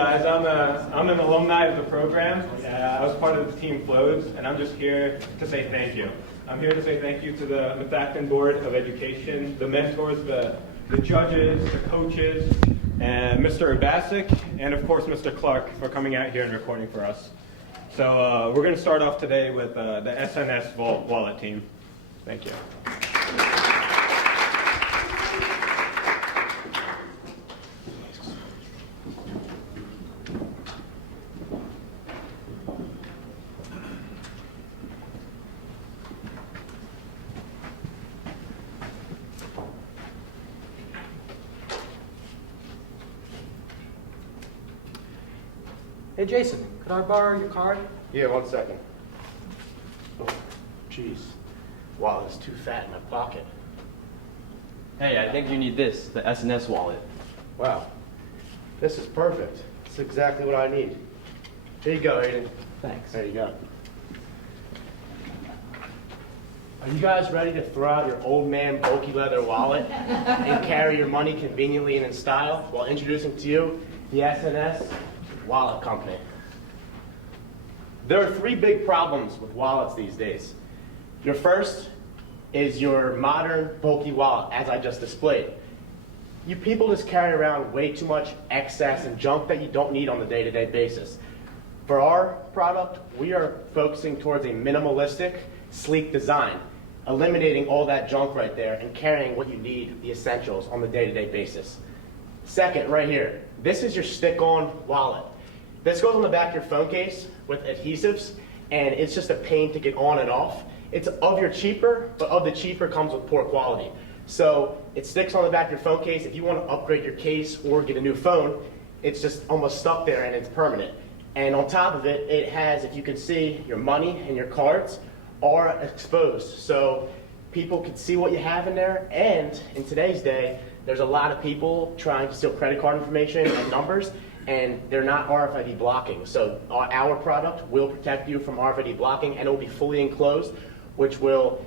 guys, I'm an alumni of the program. I was part of the team Flows, and I'm just here to say thank you. I'm here to say thank you to the Methacton Board of Education, the mentors, the judges, the coaches, and Mr. Abasic, and of course Mr. Clark for coming out here and recording for us. So we're going to start off today with the SNS Wallet team. Thank you. Hey Jason, could I borrow your card? Yeah, 1 second. Jeez, wallet is too fat in my pocket. Hey, I think you need this, the SNS wallet. Wow, this is perfect. It's exactly what I need. Here you go, Aiden. Thanks. There you go. Are you guys ready to throw out your old man bulky leather wallet and carry your money conveniently and in style while introducing to you the SNS Wallet Company? There are 3 big problems with wallets these days. Your first is your modern bulky wallet, as I just displayed. You people just carry around way too much excess and junk that you don't need on the day-to-day basis. For our product, we are focusing towards a minimalistic, sleek design, eliminating all that junk right there and carrying what you need, the essentials, on the day-to-day basis. Second, right here, this is your stick-on wallet. This goes on the back of your phone case with adhesives, and it's just a pain to get on and off. It's of your cheaper, but of the cheaper comes with poor quality. So it sticks on the back of your phone case. If you want to upgrade your case or get a new phone, it's just almost stuck there and it's permanent. And on top of it, it has, if you can see, your money and your cards are exposed. So people can see what you have in there, and in today's day, there's a lot of people trying to steal credit card information and numbers, and they're not RFID blocking. So our product will protect you from RFID blocking, and it will be fully enclosed, which will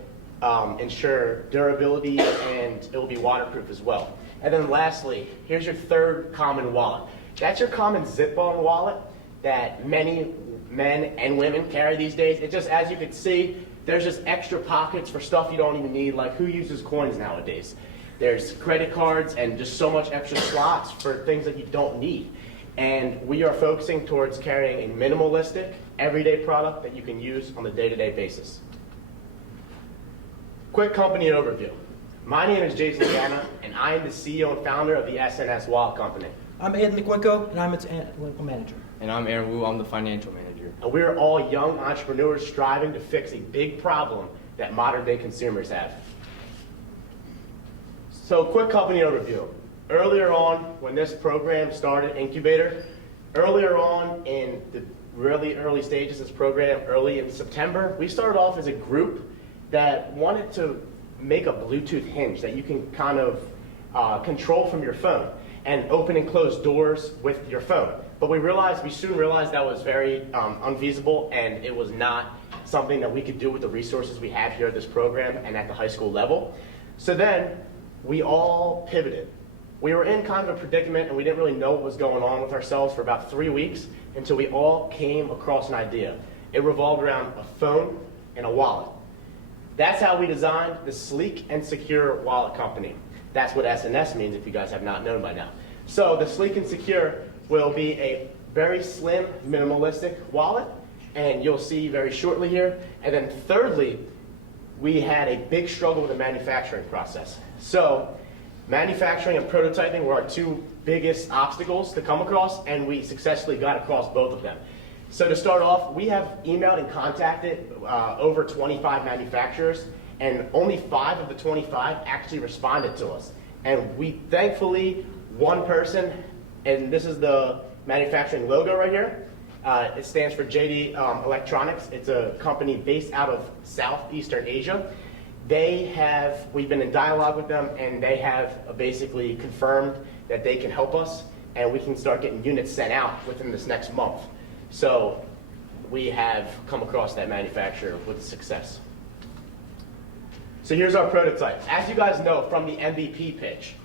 ensure durability, and it will be waterproof as well. And then lastly, here's your third common wallet. That's your common zip-on wallet that many men and women carry these days. It just, as you can see, there's just extra pockets for stuff you don't even need, like who uses coins nowadays? There's credit cards and just so much extra slots for things that you don't need. And we are focusing towards carrying a minimalistic, everyday product that you can use on a day-to-day basis. Quick company overview. My name is Jason Ganna, and I am the CEO and founder of the SNS Wallet Company. I'm Ed McWinko, and I'm its analytical manager. And I'm Aaron Wu, I'm the financial manager. And we're all young entrepreneurs striving to fix a big problem that modern-day consumers have. So, quick company overview. Earlier on, when this program started, Incubator, earlier on in the really early stages of this program, early in September, we started off as a group that wanted to make a Bluetooth hinge that you can kind of control from your phone and open and close doors with your phone. But we soon realized that was very unfeasible, and it was not something that we could do with the resources we have here at this program and at the high school level. So then we all pivoted. We were in kind of a predicament, and we didn't really know what was going on with ourselves for about 3 weeks until we all came across an idea. It revolved around a phone and a wallet. That's how we designed the sleek and secure wallet company. That's what SNS means, if you guys have not known by now. So the sleek and secure will be a very slim, minimalistic wallet, and you'll see very shortly here. And then thirdly, we had a big struggle with the manufacturing process. So manufacturing and prototyping were our 2 biggest obstacles to come across, and we successfully got across both of them. So to start off, we have emailed and contacted over 25 manufacturers, and only 5 of the 25 actually responded to us. And we thankfully, one person, and this is the manufacturing logo right here, it stands for JD Electronics. It's a company based out of Southeastern Asia. We've been in dialogue with them, and they have basically confirmed that they can help us, and we can start getting units sent out within this next month. So we have come across that manufacturer with success. So here's our prototype. As you guys know from the MVP pitch,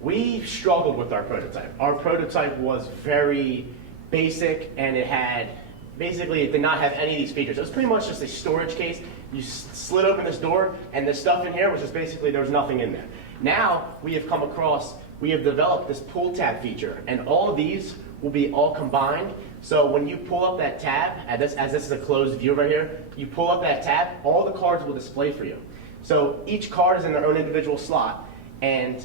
we struggled with our prototype. Our prototype was very basic, and basically it did not have any of these features. It was pretty much just a storage case. You slid open this door, and the stuff in here was just basically there was nothing in there. Now we have developed this pull tab feature, and all of these will be all combined. So when you pull up that tab, as this is a closed view right here, you pull up that tab, all the cards will display for you. So each card is in their own individual slot, and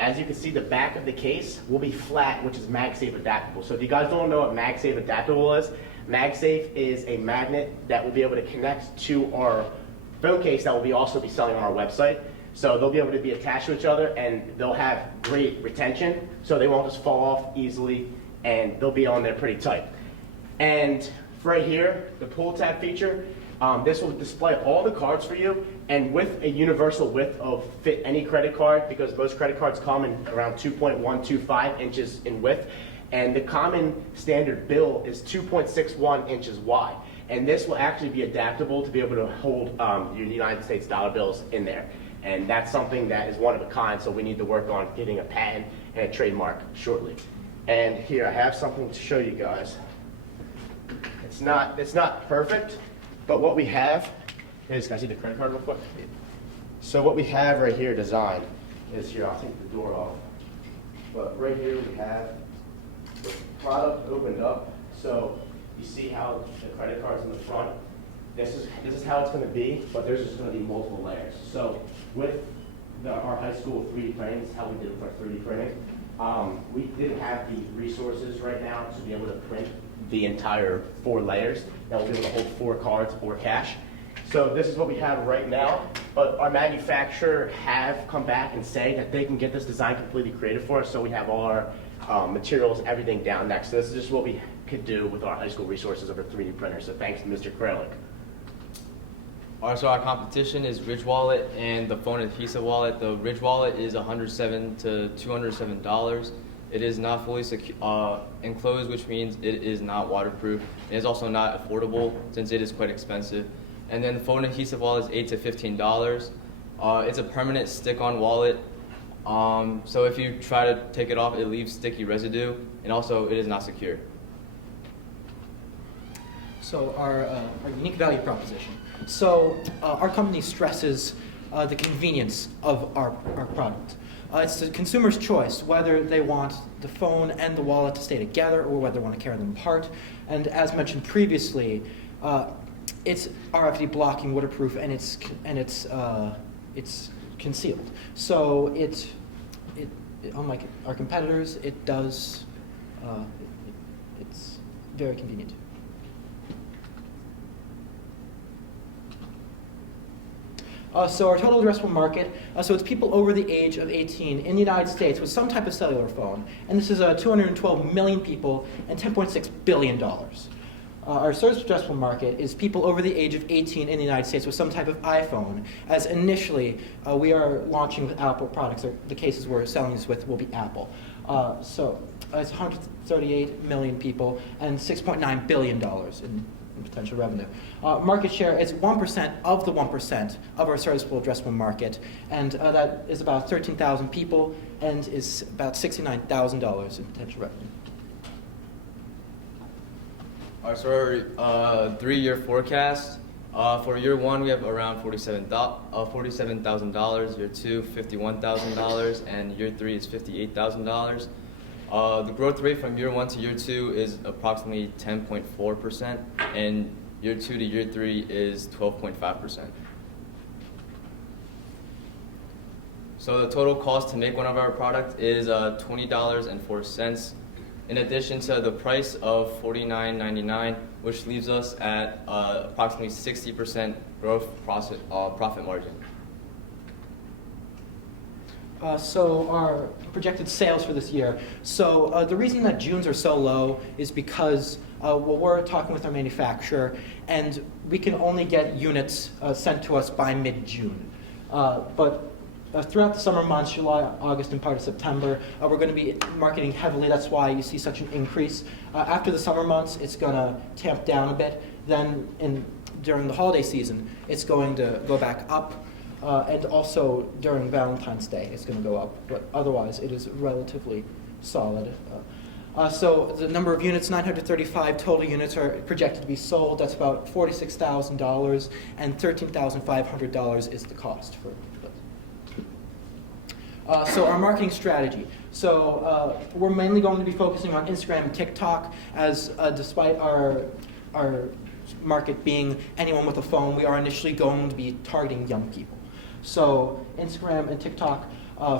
as you can see, the back of the case will be flat, which is MagSafe adaptable. So if you guys don't know what MagSafe adaptable is, MagSafe is a magnet that will be able to connect to our phone case that will also be selling on our website. So they'll be able to be attached to each other, and they'll have great retention, so they won't just fall off easily, and they'll be on there pretty tight. And right here, the pull tab feature, this will display all the cards for you, and with a universal width of fit any credit card, because most credit cards come in around 2.125 inches in width, and the common standard bill is 2.61 inches wide. And this will actually be adaptable to be able to hold your United States dollar bills in there. And that's something that is one of a kind, so we need to work on getting a patent and a trademark shortly. And here, I have something to show you guys. It's not perfect, but what we have is, can I see the credit card real quick? So what we have right here designed is here, I'll take the door off. But right here we have the product opened up. So you see how the credit card's in the front. This is how it's going to be, but there's just going to be multiple layers. So with our high school 3D printing, this is how we did it with our 3D printing. We didn't have the resources right now to be able to print the entire 4 layers that will be able to hold 4 cards or cash. So this is what we have right now, but our manufacturer have come back and say that they can get this design completely created for us, so we have all our materials, everything down next. So this is just what we could do with our high school resources of a 3D printer, so thanks to Mr. Kralik. All right, so our competition is Ridge Wallet and the phone adhesive wallet. The Ridge Wallet is $107 to $207. It is not fully enclosed, which means it is not waterproof. It is also not affordable since it is quite expensive. And then the phone adhesive wallet is $8 to $15. It's a permanent stick-on wallet. So if you try to take it off, it leaves sticky residue, and also it is not secure. So our unique value proposition. So our company stresses the convenience of our product. It's the consumer's choice whether they want the phone and the wallet to stay together or whether they want to carry them apart. And as mentioned previously, it's RFID blocking, waterproof, and it's concealed. So it unlike our competitors, it's very convenient. So our total addressable market, so it's people over the age of 18 in the United States with some type of cellular phone. And this is 212 million people and $10.6 billion. Our service addressable market is people over the age of 18 in the United States with some type of iPhone, as initially we are launching with Apple products. The cases we're selling this with will be Apple. So it's 138 million people and $6.9 billion in potential revenue. Market share is 1% of the 1% of our serviceable addressable market, and that is about 13,000 people and is about $69,000 in potential revenue. All right, so our 3-year forecast. For year 1, we have around $47,000. Year 2, $51,000, and year 3 is $58,000. The growth rate from year 1 to year 2 is approximately 10.4%, and year 2 to year 3 is 12.5%. So the total cost to make one of our products is $20.04, in addition to the price of $49.99, which leaves us at approximately 60% gross profit margin. So our projected sales for this year. So the reason that Junes are so low is because we're talking with our manufacturer, and we can only get units sent to us by mid-June. But throughout the summer months, July, August, and part of September, we're going to be marketing heavily. That's why you see such an increase. After the summer months, it's going to tamp down a bit. Then during the holiday season, it's going to go back up. And also during Valentine's Day, it's going to go up. But otherwise, it is relatively solid. So the number of units, 935 total units are projected to be sold. That's about $46,000, and $13,500 is the cost for those. So our marketing strategy. So we're mainly going to be focusing on Instagram and TikTok, as despite our market being anyone with a phone, we are initially going to be targeting young people. So Instagram and TikTok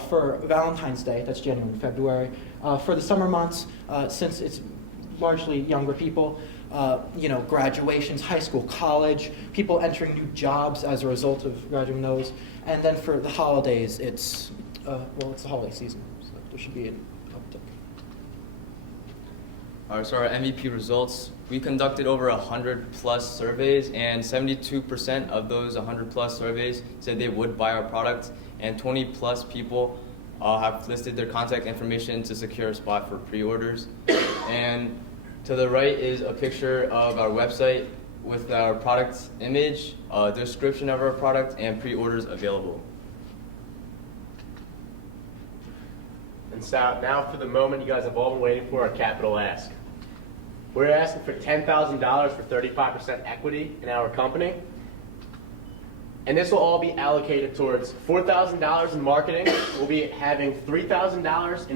for Valentine's Day, that's January and February. For the summer months, since it's largely younger people, graduations, high school, college, people entering new jobs as a result of graduating those. And then for the holidays, it's the holiday season, so there should be an uptick. All right, so our MVP results, we conducted over 100 plus surveys, and 72% of those 100 plus surveys said they would buy our product, and 20 plus people have listed their contact information to secure a spot for pre-orders. And to the right is a picture of our website with our product image, description of our product, and pre-orders available. And so now for the moment you guys have all been waiting for, our capital ask. We're asking for $10,000 for 35% equity in our company. And this will all be allocated towards $4,000 in marketing. We'll be having $3,000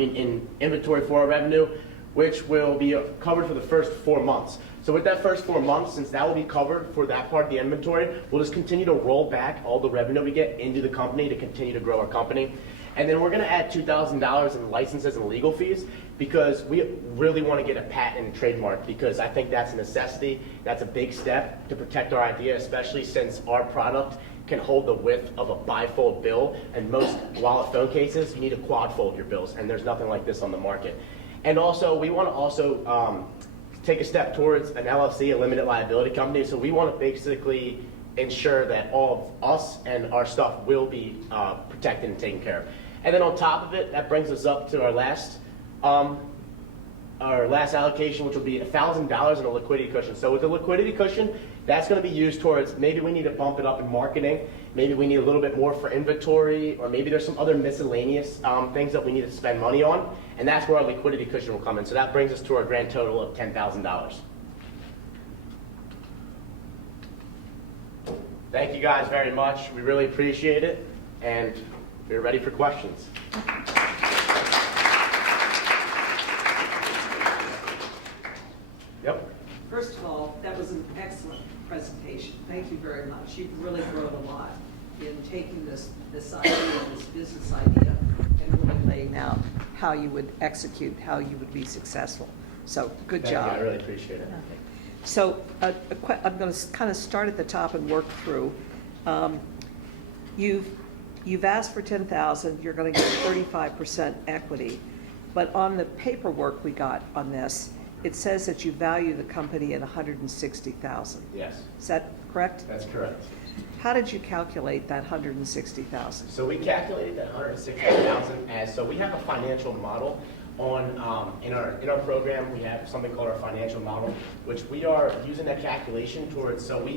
in inventory for our revenue, which will be covered for the first 4 months. So with that first 4 months, since that will be covered for that part of the inventory, we'll just continue to roll back all the revenue we get into the company to continue to grow our company. And then we're going to add $2,000 in licenses and legal fees, because we really want to get a patent and trademark, because I think that's a necessity. That's a big step to protect our idea, especially since our product can hold the width of a bifold bill, and most wallet phone cases, you need to quadfold your bills, and there's nothing like this on the market. And also, we want to take a step towards an LLC, a limited liability company, so we want to basically ensure that all of us and our stuff will be protected and taken care of. And then on top of it, that brings us up to our last allocation, which will be $1,000 in a liquidity cushion. So with the liquidity cushion, that's going to be used towards, maybe we need to bump it up in marketing, maybe we need a little bit more for inventory, or maybe there's some other miscellaneous things that we need to spend money on, and that's where our liquidity cushion will come in. So that brings us to our grand total of $10,000. Thank you guys very much. We really appreciate it, and we're ready for questions. Yep. First of all, that was an excellent presentation. Thank you very much. You've really grown a lot in taking this idea, this business idea, and really laying out how you would execute, how you would be successful. So good Thank job. you. I really appreciate it. So I'm going to kind of start at the top and work through. You've asked for $10,000. You're going to get 35% equity, but on the paperwork we got on this, it says that you value the company at $160,000. Yes, Is that correct? that's correct. How did you calculate that $160,000? So we calculated that $160,000 as, so we have a financial model on in our program. We have something called our financial model, which we are using that calculation towards. So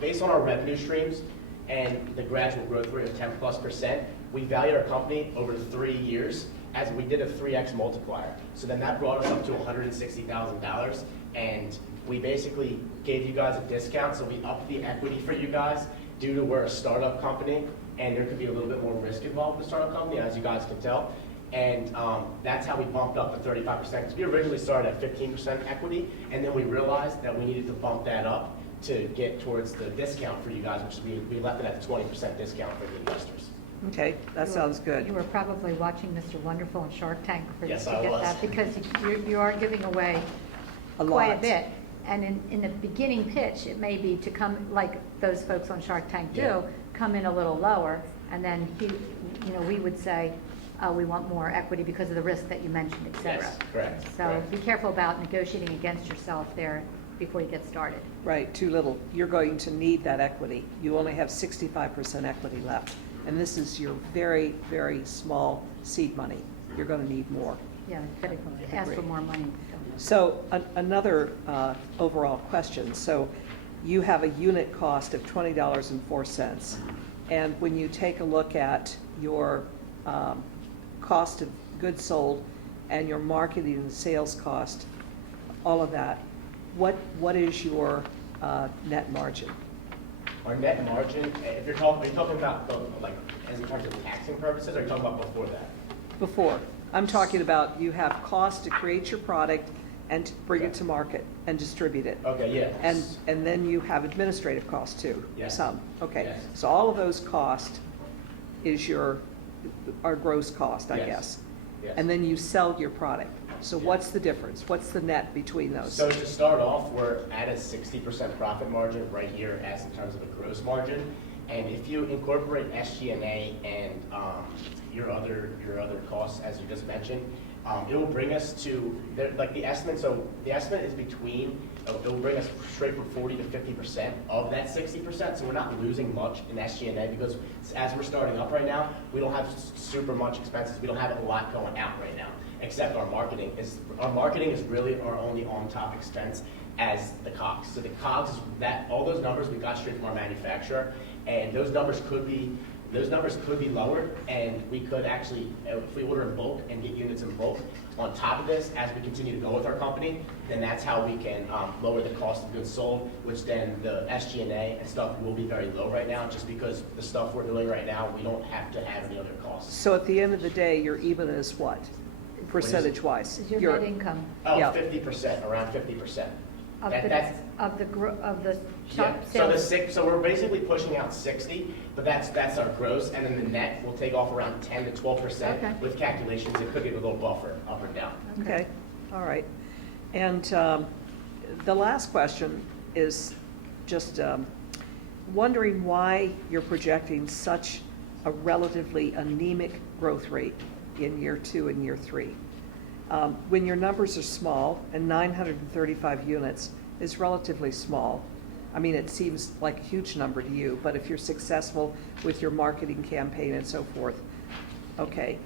based on our revenue streams and the gradual growth rate of 10+%, we valued our company over 3 years as we did a 3x multiplier. So then that brought us up to $160,000, and we basically gave you guys a discount. So we upped the equity for you guys due to we're a startup company, and there could be a little bit more risk involved with the startup company, as you guys can tell. And that's how we bumped up to 35%. Because we originally started at 15% equity, and then we realized that we needed to bump that up to get towards the discount for you guys, which we left it at the 20% discount for the investors. Okay, that sounds good. You were probably watching Mr. Wonderful and Shark Tank for Yes, to I get was. that, because you are giving away A quite lot. a bit. And in the beginning pitch, it may be to come, like those folks on Shark Tank do, Yeah. come in a little lower, and then we would say, we want more equity because of the risk that you mentioned, et cetera. Yes, correct. So correct. be careful about negotiating against yourself there before you get started. Right, too little. You're going to need that equity. You only have 65% equity left. And this is your very, very small seed money. You're going to need more. Yeah, critical. Ask for more money. So another overall question. So you have a unit cost of $20.04. And when you take a look at your cost of goods sold and your marketing and sales cost, all of that, what is your net margin? Our net margin, if you're talking, are you talking about like as in terms of taxing purposes, or are you talking about before that? Before, I'm talking about you have cost to create your product and to bring it Okay. to market and distribute it. Okay, yeah. And then you have administrative costs too, Yes. some, okay. Yes. So all of those costs is our gross cost, I Yes. guess. Yes. And then you sell your product. So Yeah. what's the difference? What's the net between those? So to start off, we're at a 60% profit margin right here as in terms of a gross margin. And if you incorporate SG&A and your other costs, as you just mentioned, it will bring us to, like the estimate, so the estimate is between, it will bring us straight from 40 to 50% of that 60%. So we're not losing much in SG&A because as we're starting up right now, we don't have super much expenses. We don't have a lot going out right now, except our marketing is really our only on-top expense as the COGS. So the COGS is that, all those numbers we got straight from our manufacturer, and those numbers could be lower, and we could actually, if we order in bulk and get units in bulk, on top of this, as we continue to go with our company, then that's how we can lower the cost of goods sold, which then the SG&A and stuff will be very low right now, just because the stuff we're doing right now, we don't have to have any other costs. So at the end of the day, your even is what, percentage-wise? Is your net income Oh, Yeah. 50%, around 50%. of That's- the Yeah, shop so sales? so we're basically pushing out 60, but that's our gross, and then the net will take off around 10 to 12%. Okay. With calculations, it could be a little buffer up or down. Okay, all right. And the last question is just wondering why you're projecting such a relatively anemic growth rate in year 2 and year 3. When your numbers are small, and 935 units is relatively small, I mean, it seems like a huge number to you, but if you're successful with your marketing campaign and so forth, okay.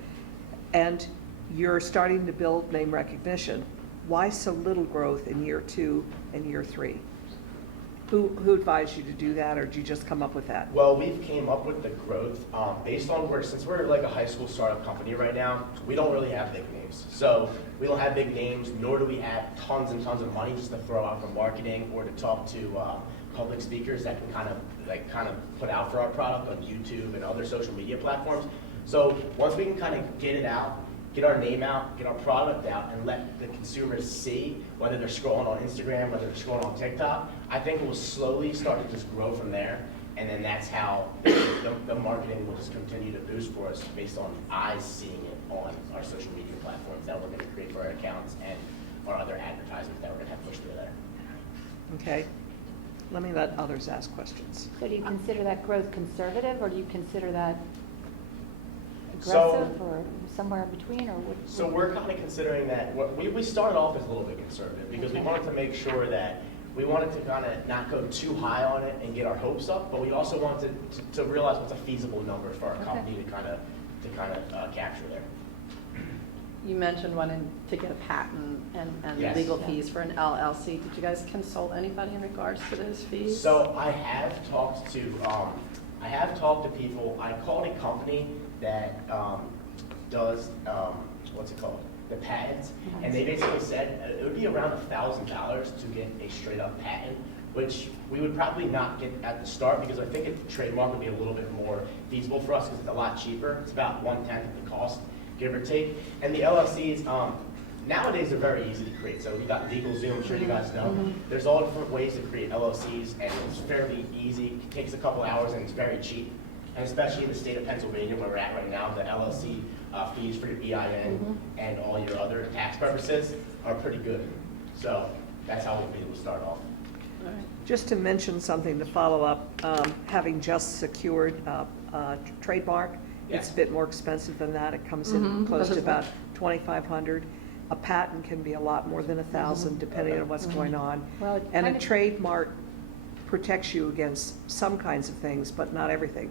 And you're starting to build name recognition, why so little growth in year 2 and year 3? Who advised you to do that, or did you just come up with that? Well, we've came up with the growth based on since we're like a high school startup company right now, we don't really have big names. So we don't have big names, nor do we have tons and tons of money just to throw out for marketing or to talk to public speakers that can kind of put out for our product on YouTube and other social media platforms. So once we can kind of get it out, get our name out, get our product out, and let the consumers see, whether they're scrolling on Instagram, whether they're scrolling on TikTok, I think we'll slowly start to just grow from there. And then that's how the marketing will just continue to boost for us based on eyes seeing it on our social media platforms that we're going to create for our accounts and our other advertisements that we're going to have pushed through there. Okay, let me let others ask questions. So do you consider that growth conservative, or do you consider that So- aggressive, or somewhere in between, or what? So we're kind of considering that, we started off as a little bit conservative because we wanted to make sure that we wanted to kind of not go too high on it and get our hopes up, but we also wanted to realize what's a feasible number for our Okay. company to kind of capture there. You mentioned wanting to get a patent and Yes. legal Yeah. fees for an LLC. Did you guys consult anybody in regards to those fees? So I have talked to people. I called a company that does what's it called, the patents, and they basically said it would be around $1,000 to get a straight up patent, which we would probably not get at the start because I think the trademark would be a little bit more feasible for us because it's a lot cheaper. It's about 1/10 of the cost, give or take. And the LLCs, nowadays they're very easy to create. So we got LegalZoom, I'm sure you guys know. There's all different ways to create LLCs, and it's fairly easy. It takes a couple hours, and it's very cheap. And especially in the state of Pennsylvania, where we're at right now, the LLC fees for your EIN and all your other tax purposes are pretty good. So that's how we'll be able to start off. All right. Just to mention something to follow up, having just secured a trademark, it's a Yes. bit more expensive than that. It comes in close to about $2,500. A patent can be a lot more than $1,000, depending on what's going on. Well, it And a kind of- trademark protects you against some kinds of things, but not everything.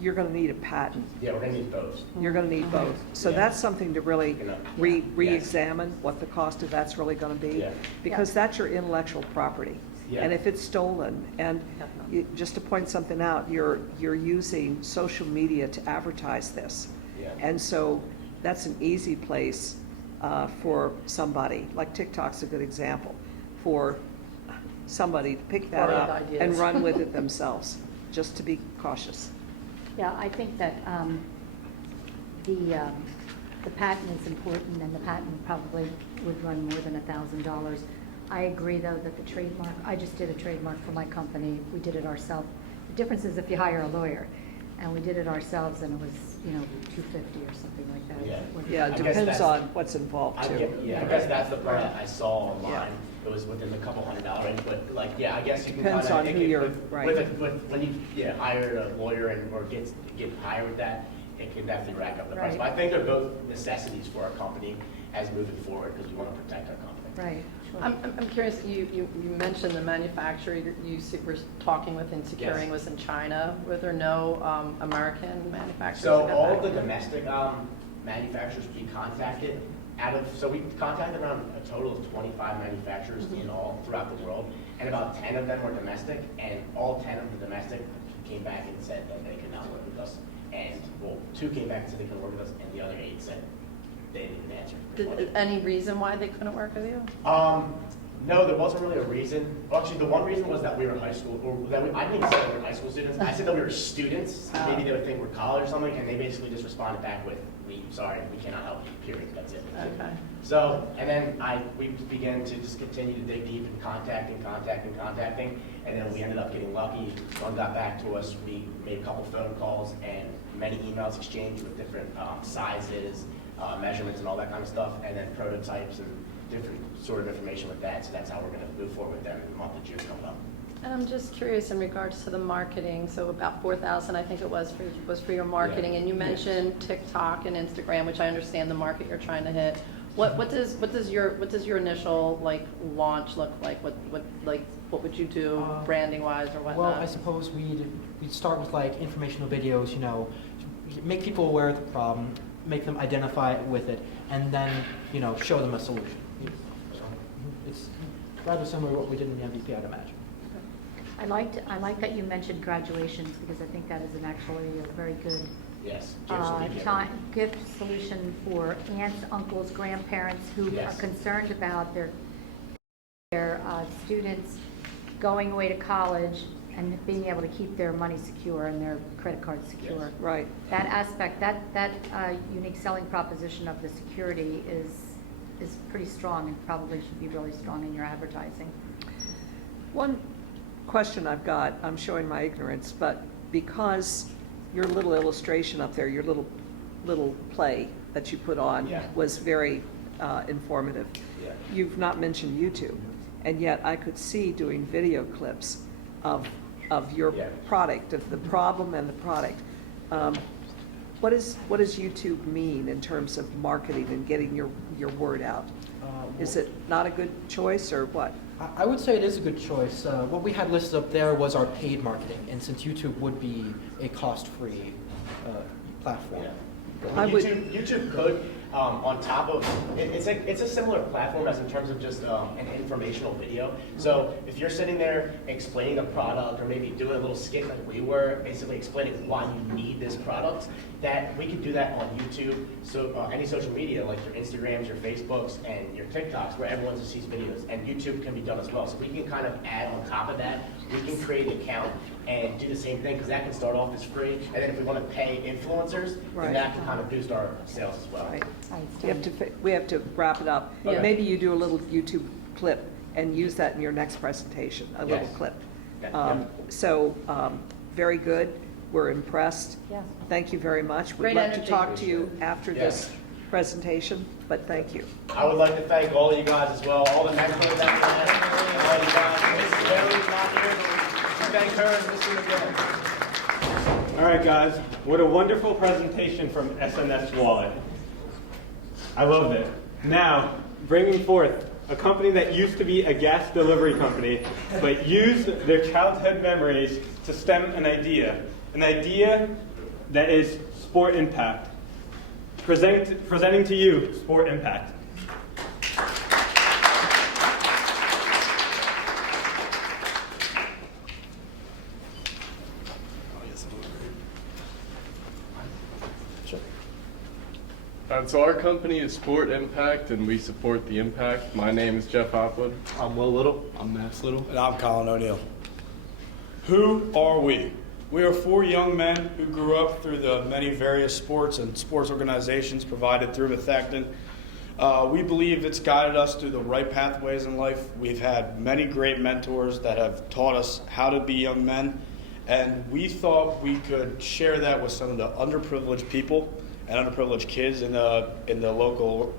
You're going to need a patent. Yeah, we're gonna need both. You're going to need both. So Yeah. that's something to really Yes. re-examine what the cost of that's really going to be. Yeah. Because that's your intellectual property. Yeah. And if it's stolen, and just to point something out, you're using social media to advertise this. Yeah. And so that's an easy place for somebody, like TikTok's a good example, for somebody to pick that Borrowed up ideas. and run with it themselves, just to be cautious. Yeah, I think that the patent is important, and the patent probably would run more than $1,000. I agree, though, that the trademark, I just did a trademark for my company. We did it ourselves. The difference is if you hire a lawyer, and we did it ourselves, and it was, $250 or something like that. Yeah. Yeah, it I guess depends that's- on what's involved I too. guess that's the part that I saw online. It was within the couple $100 range, but like, yeah, I guess you can Depends kind of. on who you're- right. When you hire a lawyer or get hired with that, it can definitely rack up the price. Right. But I think they're both necessities for our company as moving forward because we want to protect our company. Right, sure. I'm curious, you mentioned the manufacturer you were talking with and securing Yes. was in China. Were there no American manufacturers? So that got all back of the to you? domestic manufacturers we contacted, so we contacted around a total of 25 manufacturers in all throughout the world, and about 10 of them were domestic, and all 10 of the domestic came back and said that they could not work with us. And, well, 2 came back and said they couldn't work with us, and the other 8 said they didn't even answer. pretty much. Any reason why they couldn't work with you? No, there wasn't really a reason. Well, actually, the one reason was that we were high school, or that I didn't even say we were high school students. I said that we were students. Oh. Maybe they would think we're college or something, and they basically just responded back with, sorry, we cannot help you, period. That's it. Okay. So, and then we began to just continue to dig deep and contacting, and then we ended up getting lucky. One got back to us, we made a couple phone calls and many emails exchanged with different sizes, measurements and all that kind of stuff, and then prototypes and different sort of information with that. So that's how we're going to move forward with them in the month of June coming up. And I'm just curious in regards to the marketing, so about 4,000, I think it was for your marketing, and you mentioned TikTok and Instagram, which I understand the market you're trying to hit. What does your initial launch look like? What would you do branding wise or whatnot? Well, I suppose we'd start with informational videos, make people aware of the problem, make them identify with it, and then, show them a solution. It's rather similar to what we did in the MVP, I'd imagine. I like that you mentioned graduations, because I think that is actually a very good Yes. Gift gift solution for aunts, uncles, grandparents who Yes. are concerned about their students going away to college and being able to keep their money secure and their credit cards secure. Yes. Right. That aspect, that unique selling proposition of the security is pretty strong, and probably should be really strong in your advertising. One question I've got, I'm showing my ignorance, but because your little illustration up there, your little play that you put on Yeah. was very informative. Yeah. You've not mentioned YouTube, and yet I could see doing video clips of your Yeah. product, of the problem and the product. What does YouTube mean in terms of marketing and getting your word out? Is it not a good choice, or what? I would say it is a good choice. What we had listed up there was our paid marketing, and since YouTube would be a cost-free platform. I would- YouTube could, on top of, it's a similar platform as in terms of just an informational video. So if you're sitting there explaining a product or maybe doing a little skit like we were, basically explaining why you need this product, that we could do that on YouTube. So any social media like your Instagrams, your Facebooks, and your TikToks where everyone just sees videos, and YouTube can be done as well. So we can kind of add on top of that, we can create an account and do the same thing, because that can start off as free, and then if we want to pay influencers, Right. then that can kind of boost our sales as well. Right. Right. We have to wrap it up. Okay. Maybe you do a little YouTube clip and use that in your next presentation, a little Yes. clip. Yeah. So, very good. We're impressed. Yes. Thank you very much. We'd Great love to energy. talk to you after Yes. this presentation, but thank you. I would like to thank all of you guys as well, all the mentors that we had, and all you guys. Miss Mary's not here, but we thank her and miss her again. All right, guys, what a wonderful presentation from SNS Wallet. I loved it. Now, bringing forth a company that used to be a gas delivery company, but used their childhood memories to stem an idea that is Sport Impact. Presenting to you, Sport Impact. So our company is Sport Impact, and we support the impact. My name is Jeff Hopwood. I'm Will Little. I'm Max Little. And I'm Colin O'Neill. Who are we? We are four young men who grew up through the many various sports and sports organizations provided through Methacton. We believe it's guided us through the right pathways in life. We've had many great mentors that have taught us how to be young men, and we thought we could share that with some of the underprivileged people and underprivileged kids in the local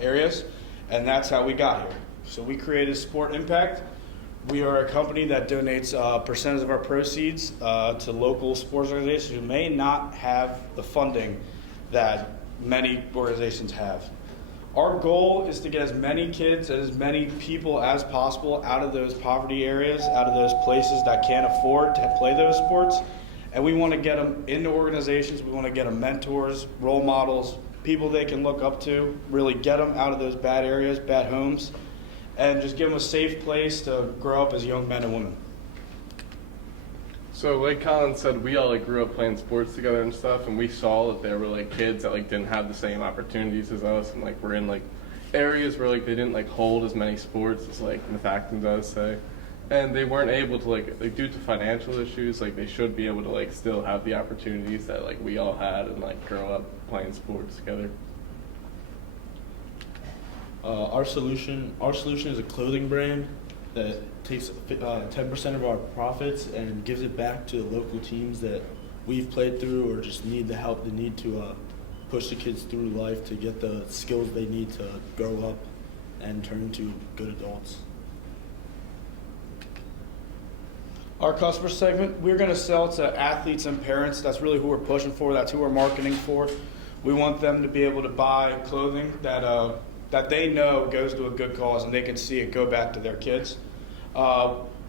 areas, and that's how we got here. So we created Sport Impact. We are a company that donates a percentage of our proceeds to local sports organizations who may not have the funding that many organizations have. Our goal is to get as many kids and as many people as possible out of those poverty areas, out of those places that can't afford to play those sports. And we want to get them into organizations. We want to get them mentors, role models, people they can look up to, really get them out of those bad areas, bad homes, and just give them a safe place to grow up as young men and women. So like Colin said, we all grew up playing sports together and stuff, and we saw that there were kids that didn't have the same opportunities as us, and we're in areas where they didn't hold as many sports as Methacton does, say. And they weren't able to due to financial issues, they should be able to still have the opportunities that we all had and grow up playing sports together. Our solution is a clothing brand that takes 10% of our profits and gives it back to the local teams that we've played through or just need the help they need to push the kids through life to get the skills they need to grow up and turn into good adults. Our customer segment, we're going to sell to athletes and parents. That's really who we're pushing for. That's who we're marketing for. We want them to be able to buy clothing that they know goes to a good cause and they can see it go back to their kids.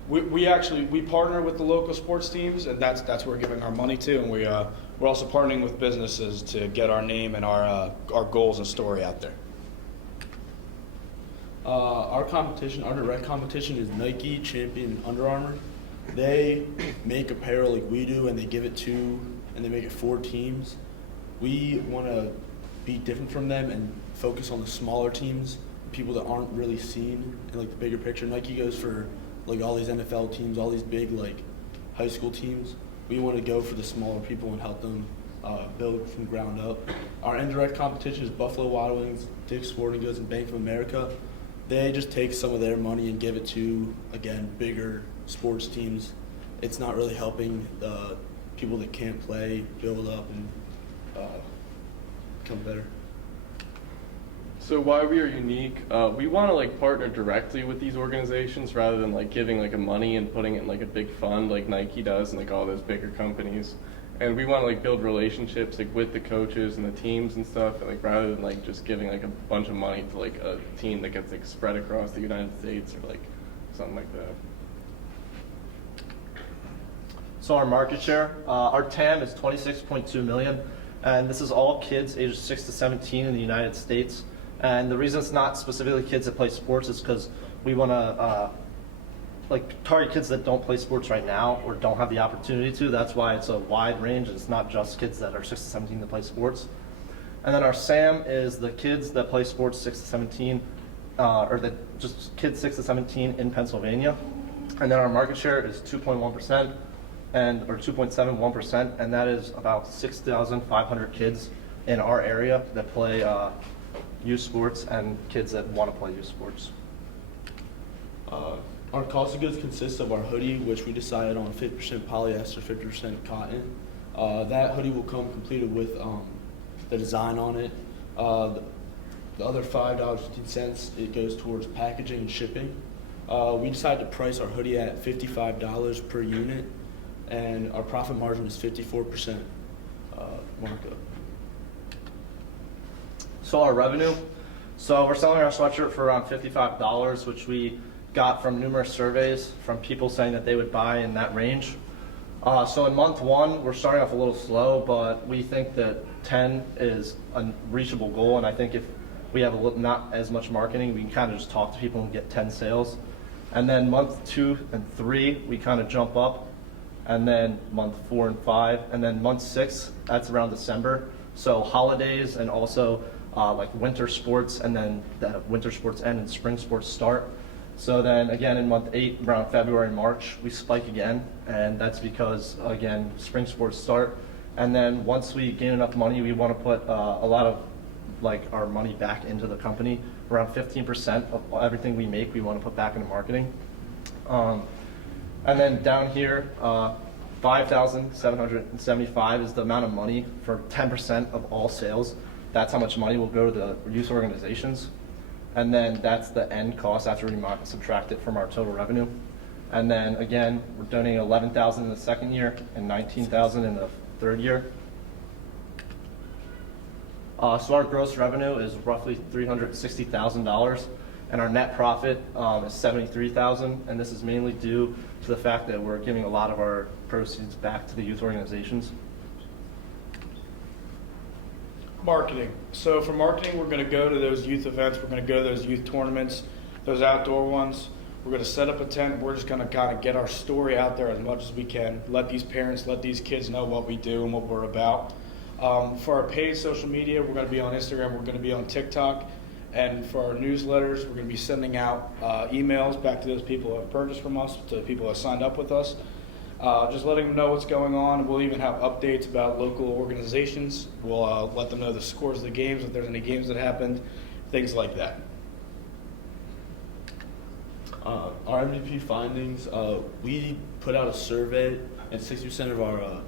We partner with the local sports teams, and that's where we're giving our money to, and we're also partnering with businesses to get our name and our goals and story out there. Our direct competition is Nike, Champion, and Under Armour. They make apparel like we do, and they give it to, and they make it for teams. We want to be different from them and focus on the smaller teams, people that aren't really seen in the bigger picture. Nike goes for all these NFL teams, all these big high school teams. We want to go for the smaller people and help them build from ground up. Our indirect competition is Buffalo Wild Wings, Dick's Sporting Goods, and Bank of America. They just take some of their money and give it to, again, bigger sports teams. It's not really helping the people that can't play build up and become better. So why we are unique, we want to partner directly with these organizations rather than giving a money and putting it in a big fund like Nike does and all those bigger companies. And we want to like build relationships like with the coaches and the teams and stuff, and like rather than like just giving like a bunch of money to like a team that gets like spread across the United States or like something like that. So our market share, our TAM is 26.2 million, and this is all kids ages 6 to 17 in the United States. And the reason it's not specifically kids that play sports is because we want to like target kids that don't play sports right now or don't have the opportunity to. That's why it's a wide range. It's not just kids that are 6 to 17 that play sports. And then our SAM is the kids that play sports 6 to 17, or just kids 6 to 17 in Pennsylvania. And then our market share is 2.1%. Or 2.71%, and that is about 6,500 kids in our area that play youth sports and kids that want to play youth sports. Our cost of goods consists of our hoodie, which we decided on 50% polyester, 50% cotton. That hoodie will come completed with the design on it. The other $5.15, it goes towards packaging and shipping. We decided to price our hoodie at $55 per unit, and our profit margin is 54% markup. So our revenue, so we're selling our sweatshirt for around $55, which we got from numerous surveys from people saying that they would buy in that range. So in month one, we're starting off a little slow, but we think that 10 is a reachable goal, and I think if we have not as much marketing, we can kind of just talk to people and get 10 sales. And then month 2 and 3, we kind of jump up. And then month 4 and 5, and then month 6, that's around December. So holidays and also like winter sports, and then the winter sports end and spring sports start. So then again in month 8, around February, March, we spike again, and that's because again spring sports start. And then once we gain enough money, we want to put a lot of like our money back into the company. Around 15% of everything we make, we want to put back into marketing. And then down here, 5,775 is the amount of money for 10% of all sales. That's how much money will go to the youth organizations. And then that's the end cost after we subtract it from our total revenue. And then again, we're donating 11,000 in the second year and 19,000 in the third year. So our gross revenue is roughly $360,000, and our net profit is $73,000. And this is mainly due to the fact that we're giving a lot of our proceeds back to the youth organizations. Marketing. So for marketing, we're going to go to those youth events. We're going to go to those youth tournaments, those outdoor ones. We're going to set up a tent. We're just going to kind of get our story out there as much as we can. Let these parents, let these kids know what we do and what we're about. For our paid social media, we're going to be on Instagram. We're going to be on TikTok. And for our newsletters, we're going to be sending out emails back to those people who have purchased from us, to people who have signed up with us. Just letting them know what's going on. We'll even have updates about local organizations. We'll let them know the scores of the games, if there's any games that happened, things like that. Our MVP findings, we put out a survey, and 60% of our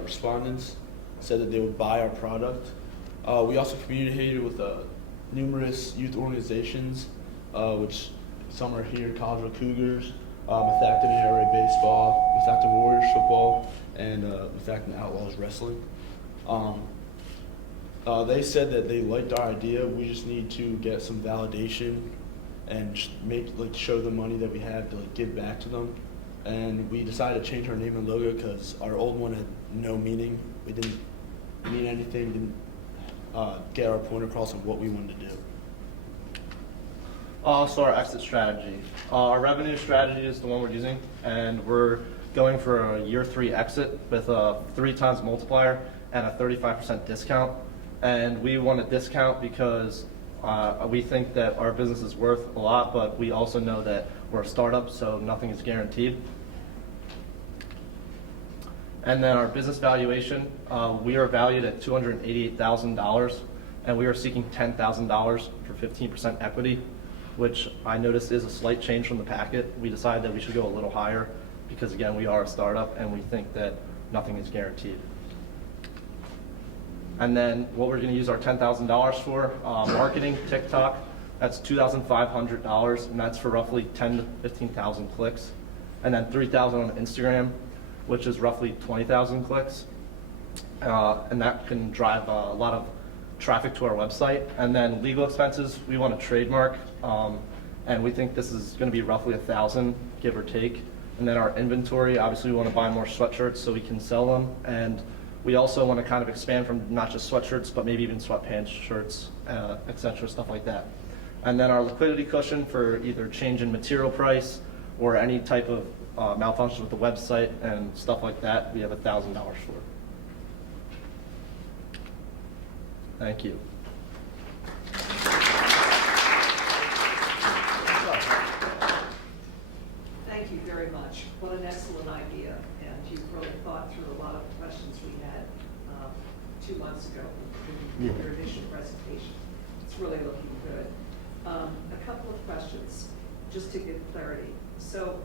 respondents said that they would buy our product. We also communicated with numerous youth organizations, which some are here, Collegeville Cougars, Methacton ARA Baseball, Methacton Warriors Football, and Methacton Outlaws Wrestling. They said that they liked our idea. We just need to get some validation and show the money that we have to give back to them. And we decided to change our name and logo because our old one had no meaning. We didn't mean anything, didn't get our point across on what we wanted to do. So our exit strategy. Our revenue strategy is the one we're using, and we're going for a year 3 exit with a 3 times multiplier and a 35% discount. And we want a discount because we think that our business is worth a lot, but we also know that we're a startup, so nothing is guaranteed. And then our business valuation, we are valued at $288,000, and we are seeking $10,000 for 15% equity, which I noticed is a slight change from the packet. We decided that we should go a little higher because, again, we are a startup and we think that nothing is guaranteed. And then what we're going to use our $10,000 for, marketing, TikTok, that's $2,500, and that's for roughly 10 to 15,000 clicks. And then 3,000 on Instagram, which is roughly 20,000 clicks. And that can drive a lot of traffic to our website. And then legal expenses, we want a trademark, and we think this is going to be roughly 1,000, give or take. And then our inventory, obviously we want to buy more sweatshirts so we can sell them. And we also want to kind of expand from not just sweatshirts, but maybe even sweatpants, shirts, etc., stuff like that. And then our liquidity cushion for either change in material price or any type of malfunction with the website and stuff like that, we have $1,000 for. Thank you. Thank you very much. What an excellent idea. And you've really thought through a lot of the questions we had 2 months ago in your initial presentation. It's really looking good. A couple of questions, just to get clarity. So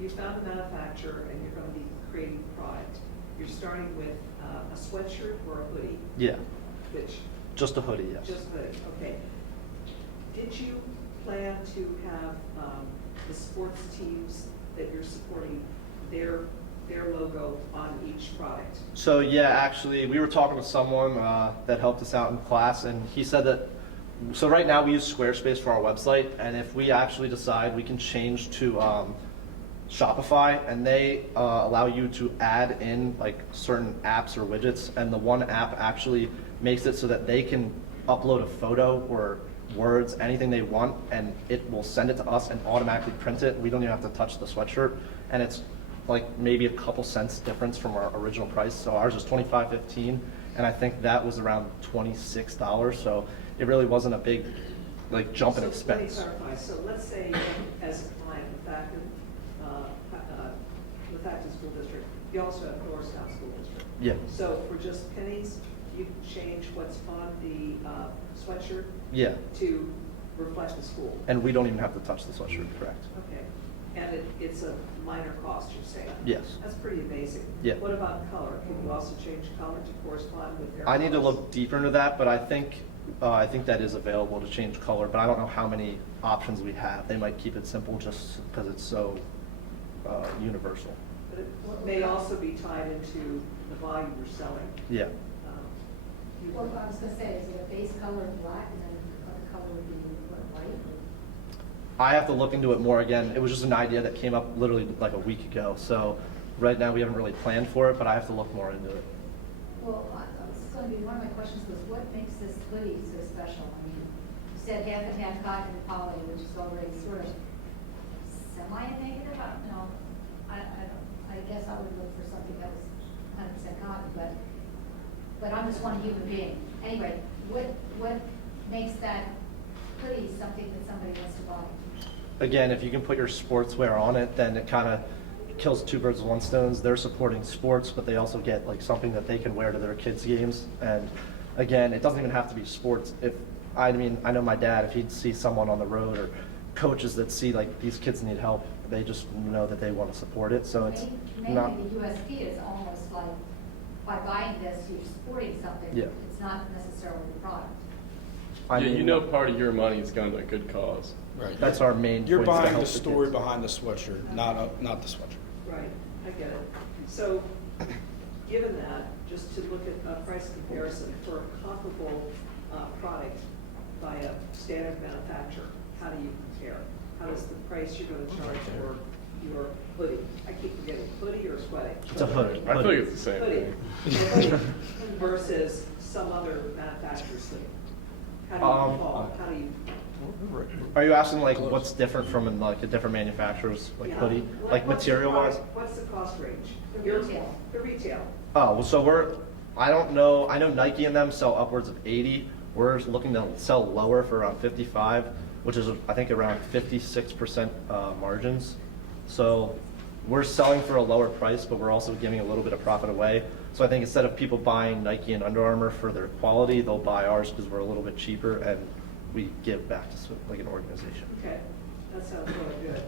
you found a manufacturer and you're going to be creating a product. You're starting with a sweatshirt or a hoodie? Yeah. Which? Just a hoodie, yes. Just hoodie, okay. Did you plan to have the sports teams that you're supporting, their logo on each product? So yeah, actually, we were talking with someone that helped us out in class, and he said that, so right now we use Squarespace for our website, and if we actually decide, we can change to Shopify, and they allow you to add in like certain apps or widgets, and the one app actually makes it so that they can upload a photo or words, anything they want, and it will send it to us and automatically print it. We don't even have to touch the sweatshirt, and it's like maybe a couple cents difference from our original price. So ours is $25.15, and I think that was around $26. So it really wasn't a big like jump in expense. So let me clarify, so let's say as a client, Methacton School District, you also have Norristown School District. Yeah. So for just pennies, you can change what's on the sweatshirt Yeah, to reflect the school. and we don't even have to touch the sweatshirt, correct? Okay, and it's a minor cost, you're saying? Yes. That's pretty amazing. Yeah. What about color? Can you also change color to correspond with their? I need to colors? look deeper into that, but I think that is available to change color, but I don't know how many options we have. They might keep it simple just because it's so universal. But it may also be tied into the volume you're selling. Yeah. Well, I was gonna say, is it a base color of black and then the other color would be what, white? I have to look into it more again. It was just an idea that came up literally like a week ago. So right now we haven't really planned for it, but I have to look more into it. Well, this is gonna be, one of my questions was, what makes this hoodie so special? I mean, you said half and half cotton and poly, which is already sort of semi-negative, I don't know. I guess I would look for something that was 100% cotton, but I'm just one human being. Anyway, what makes that hoodie something that somebody wants to buy? Again, if you can put your sportswear on it, then it kind of kills two birds with one stone. They're supporting sports, but they also get like something that they can wear to their kids' games. And again, it doesn't even have to be sports. I know my dad, if he'd see someone on the road or coaches that see like these kids need help, they just know that they want to support it. So it's not. Mainly the USP is almost like, by buying this, you're supporting something. Yeah. It's not necessarily the product. I mean, you know part of your money is going to a good cause. Right. That's our main. You're point, is to buying help the the story kids. behind the sweatshirt, not the sweatshirt. Right, I get it. So, given that, just to look at a price comparison for a comparable product by a standard manufacturer, how do you compare? How does the price you're going to charge for your hoodie? I keep forgetting, hoodie or sweating? It's a hoodie. I feel like it's the same Hoodie. thing. Hoodie versus some other manufacturer's hoodie. How do you fall? How do you? Are you asking like what's different from like a different manufacturer's like Yeah. hoodie, What- like what's the material wise? price- What's the cost range? The Your- retail. The retail. Oh, well, so I don't know, I know Nike and them sell upwards of 80. We're looking to sell lower for around 55, which is I think around 56% margins. So we're selling for a lower price, but we're also giving a little bit of profit away. So I think instead of people buying Nike and Under Armour for their quality, they'll buy ours because we're a little bit cheaper and we give back to like an organization. Okay, that sounds really good.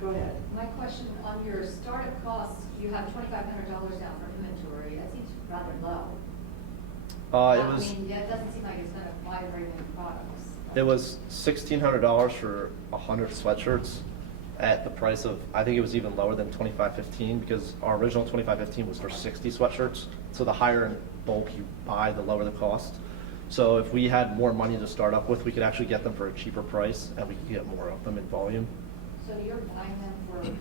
Go ahead. My question, on your startup costs, you have $2,500 down for inventory. That seems rather low. It was. I mean, that doesn't seem like it's gonna buy very many products. It was $1,600 for 100 sweatshirts at the price of, I think it was even lower than $25.15 because our original $25.15 was for 60 sweatshirts. So the higher in bulk you buy, the lower the cost. So if we had more money to start up with, we could actually get them for a cheaper price and we could get more of them in volume. So you're buying them for $16?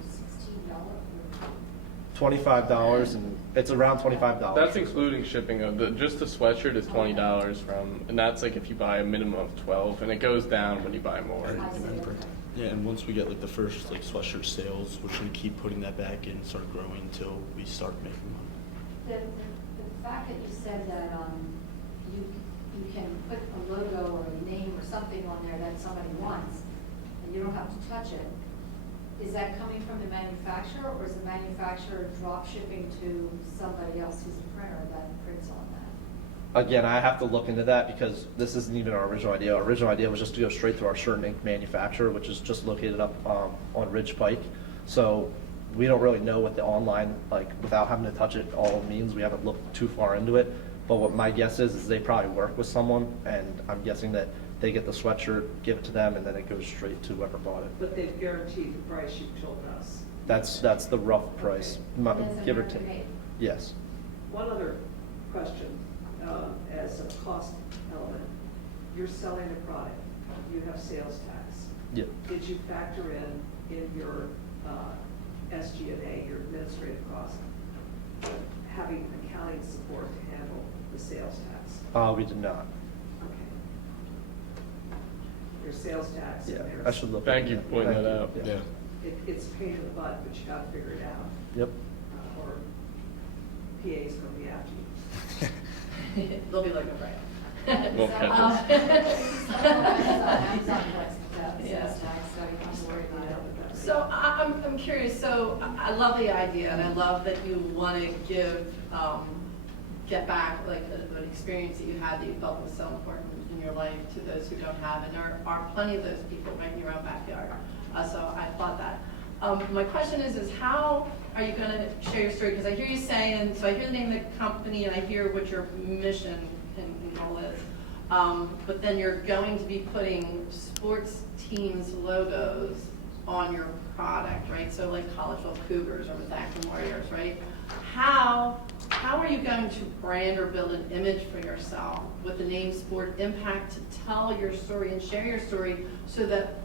$25 and it's around $25. That's including shipping. Just the sweatshirt is $20 from, and that's like if you buy a minimum of 12, and it goes down when you buy more. I see, okay. Yeah, and once we get like the first like sweatshirt sales, we're gonna keep putting that back in, start growing until we start making money. The fact that you said that you can put a logo or a name or something on there that somebody wants, and you don't have to touch it, is that coming from the manufacturer, or is the manufacturer drop shipping to somebody else who's a printer that prints on that? Again, I have to look into that because this isn't even our original idea. Our original idea was just to go straight to our shirt and ink manufacturer, which is just located up on Ridge Pike. So we don't really know what the online, like without having to touch it, all means. We haven't looked too far into it. But what my guess is they probably work with someone, and I'm guessing that they get the sweatshirt, give it to them, and then it goes straight to whoever bought it. But they've guaranteed the price you've told us. That's the rough price, And it's give or American take. made. Yes. One other question, as a cost element. You're selling a product, you have sales tax. Yeah. Did you factor in your SG&A, your administrative cost, having accounting support to handle the sales tax? We did not. Okay. Your sales tax. Yeah, and I there's- should look. Thank at you that. for pointing Thank that you. out. Yeah. It's a pain in the butt, but you gotta figure it out. Yep. PA's going to be after you. They'll be looking for you. We'll catch us. So I'm curious, so I love the idea, and I love that you want to get back like an experience that you had that you felt was so important in your life to those who don't have, and there are plenty of those people right in your own backyard. So I applaud that. My question is how are you going to share your story? Because I hear you saying, so I hear the name of the company, and I hear what your mission and goal is. But then you're going to be putting sports teams' logos on your product, right? So like Collegeville Cougars or Methacton Warriors, right? How are you going to brand or build an image for yourself with the name Sport Impact to tell your story and share your story so that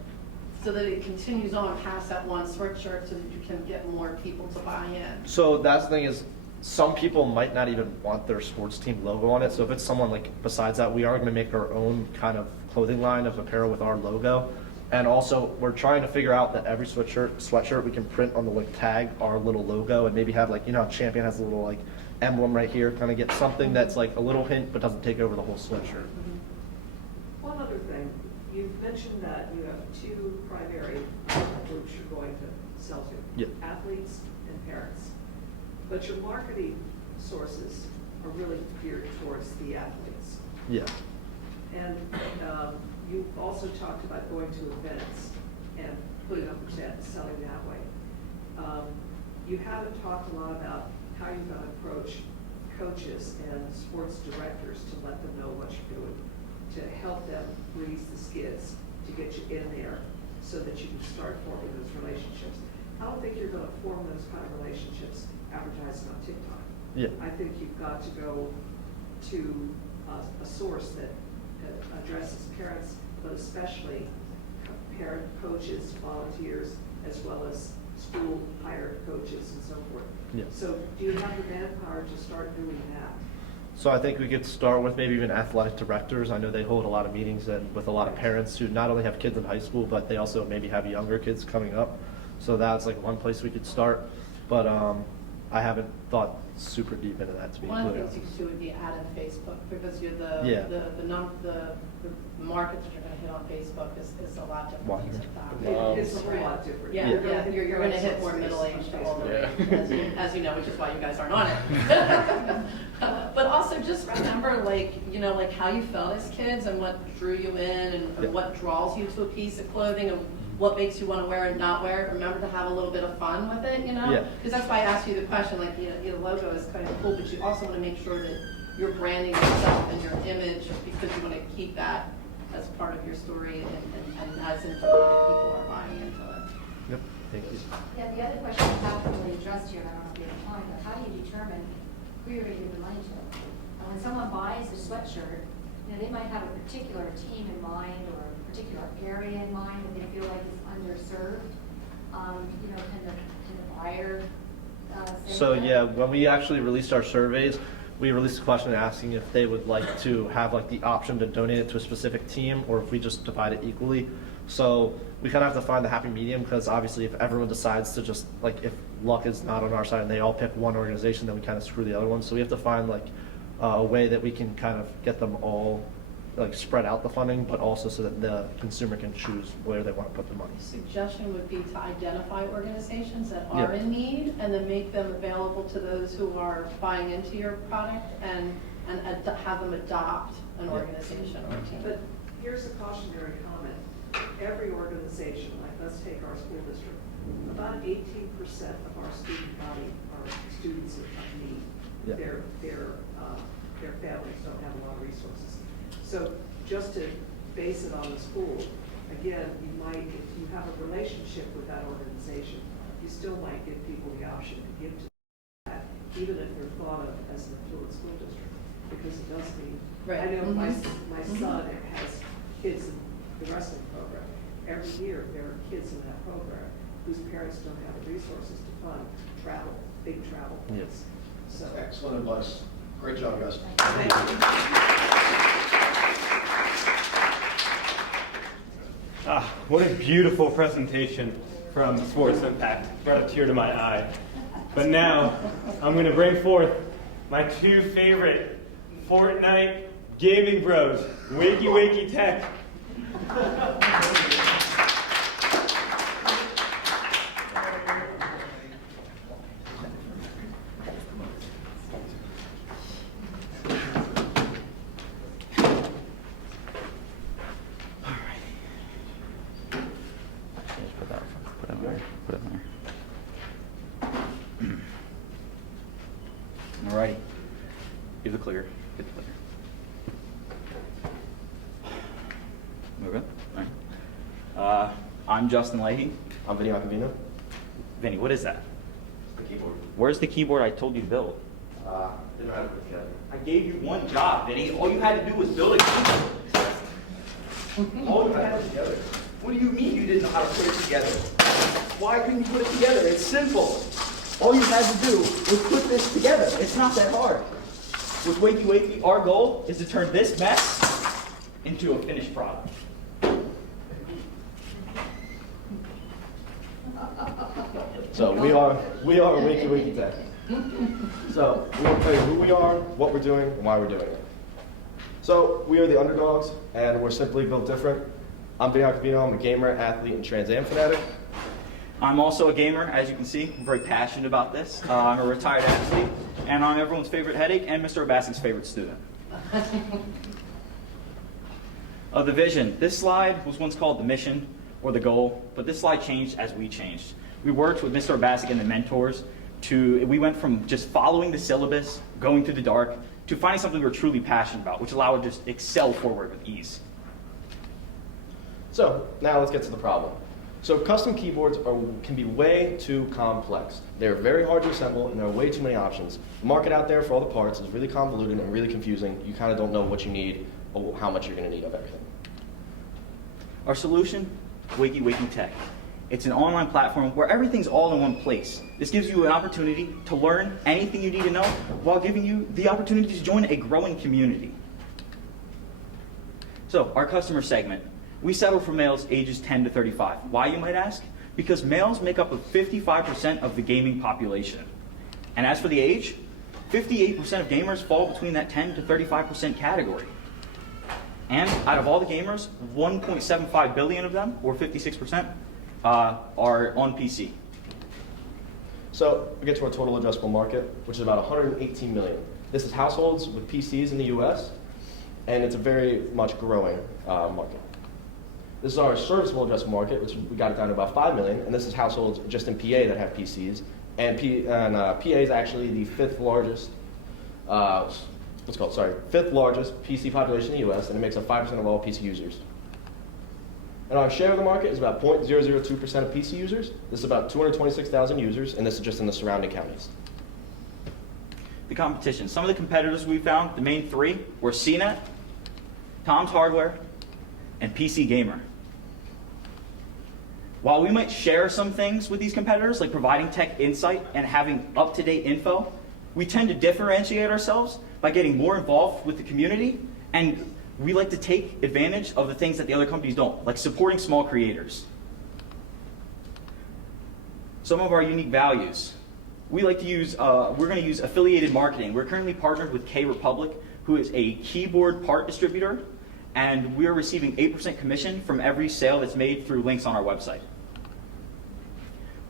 it continues on past that one sweatshirt so that you can get more people to buy in? So that's the thing is, some people might not even want their sports team logo on it. So if it's someone like besides that, we are going to make our own kind of clothing line of apparel with our logo. And also, we're trying to figure out that every sweatshirt we can print on the like tag our little logo, and maybe have like, you know how Champion has a little like emblem right here, kind of get something that's like a little hint but doesn't take over the whole sweatshirt. One other thing, you've mentioned that you have two primary groups you're going to sell to. Yep. Athletes and parents. But your marketing sources are really geared towards the athletes. Yeah. And you also talked about going to events and putting up a tent and selling that way. You haven't talked a lot about how you're going to approach coaches and sports directors to let them know what you're doing, to help them grease the skids, to get you in there so that you can start forming those relationships. I don't think you're going to form those kind of relationships advertising on TikTok. Yeah. I think you've got to go to a source that addresses parents, but especially parent coaches, volunteers, as well as school hired coaches and so forth. Yeah. So do you have the manpower to start doing that? So I think we could start with maybe even athletic directors. I know they hold a lot of meetings and with a lot of parents who not only have kids in high school, but they also maybe have younger kids coming up. So that's like one place we could start. But I haven't thought super deep into that, to be One of the clear. things you could do would be add in Facebook, because you're the market that you're going to hit on Facebook is a lot different. Wider. It's a whole lot different. Yeah, you're going to hit more middle-aged to older, as you know, which is why you guys aren't on it. But also just remember, like how you felt as kids and what drew you in and what draws you to a piece of clothing and what makes you want to wear it and not wear it. Remember to have a little bit of fun with it, Because that's why I asked you the question, like, your logo is kind of cool, but you also want to make sure that you're branding yourself and your image because you want to keep that as part of your story and as informative people are buying into it. Yep, thank you. Yeah, the other question I haven't really addressed here, and I don't know if you have time, but how do you determine who you're going to give the money to? And when someone buys a sweatshirt, they might have a particular team in mind or a particular area in mind that they feel like is underserved. Can the buyer say So that? yeah, when we actually released our surveys, we released a question asking if they would like to have like the option to donate it to a specific team or if we just divide it equally. So we kind of have to find the happy medium, because obviously if everyone decides to just like, if luck is not on our side and they all pick one organization, then we kind of screw the other one. So we have to find like a way that we can kind of get them all like spread out the funding, but also so that the consumer can choose where they want to put the money. Suggestion would be to identify organizations that are Yep. in need and then make them available to those who are buying into your product and have them adopt an organization or a team. But here's a cautionary comment. Every organization, like let's take our school district, about 18% of our student body are students of need. Yeah. Their families don't have a lot of resources. So just to base it on the school, again, you might, if you have a relationship with that organization, you still might give people the option to give to that, even if they're thought of as an affluent school district, because it does mean. Right. I know my son has kids in the wrestling program. Every year there are kids in that program whose parents don't have the resources to fund travel, big travel plans. So Excellent advice. Great job, guys. thank you. What a beautiful presentation from Sports Impact. Brought a tear to my eye. But now I'm going to bring forth my two favorite Fortnite gaming bros, Wakey Wakey Tech. Alrighty. Give the clear. Get the clear. We're good? Alright. I'm Justin Leahy. I'm Vinny Acavino. Vinny, what is that? The keyboard. Where's the keyboard I told you to build? Didn't know how to put it together. I gave you one job, Vinny. All you had to do was build a keyboard. All you had to do. What do you mean you didn't know how to put it together? Why couldn't you put it together? It's simple. All you had to do was put this together. It's not that hard. With Wakey Wakey, our goal is to turn this mess into a finished product. So we are Wakey Wakey Tech. So we want to tell you who we are, what we're doing, and why we're doing it. So we are the underdogs, and we're simply built different. I'm Vinny Acavino. I'm a gamer, athlete, and Trans Am fanatic. I'm also a gamer, as you can see. I'm very passionate about this. I'm a retired athlete, and I'm everyone's favorite headache and Mr. Obasic's favorite student. The vision. This slide was once called the mission or the goal, but this slide changed as we changed. We worked with Mr. Obasic and the mentors we went from just following the syllabus, going through the dark, to finding something we were truly passionate about, which allowed us to just excel forward with ease. So now let's get to the problem. So custom keyboards can be way too complex. They're very hard to assemble, and there are way too many options. The market out there for all the parts is really convoluted and really confusing. You kind of don't know what you need or how much you're going to need of everything. Our solution, Wakey Wakey Tech. It's an online platform where everything's all in one place. This gives you an opportunity to learn anything you need to know while giving you the opportunity to join a growing community. So, our customer segment. We settle for males ages 10 to 35. Why, you might ask? Because males make up 55% of the gaming population. And as for the age, 58% of gamers fall between that 10 to 35% category. And out of all the gamers, 1.75 billion of them, or 56%, are on PC. So we get to our total addressable market, which is about 118 million. This is households with PCs in the US, and it's a very much growing market. This is our serviceable addressable market, which we got it down to about 5 million, and this is households just in PA that have PCs. And PA is actually the fifth largest fifth largest PC population in the US, and it makes up 5% of all PC users. And our share of the market is about 0.002% of PC users. This is about 226,000 users, and this is just in the surrounding counties. The competition. Some of the competitors we found, the main three, were CNET, Tom's Hardware, and PC Gamer. While we might share some things with these competitors, like providing tech insight and having up-to-date info, we tend to differentiate ourselves by getting more involved with the community, and we like to take advantage of the things that the other companies don't, like supporting small creators. Some of our unique values. We like to use, we're going to use affiliated marketing. We're currently partnered with K Republic, who is a keyboard part distributor, and we are receiving 8% commission from every sale that's made through links on our website.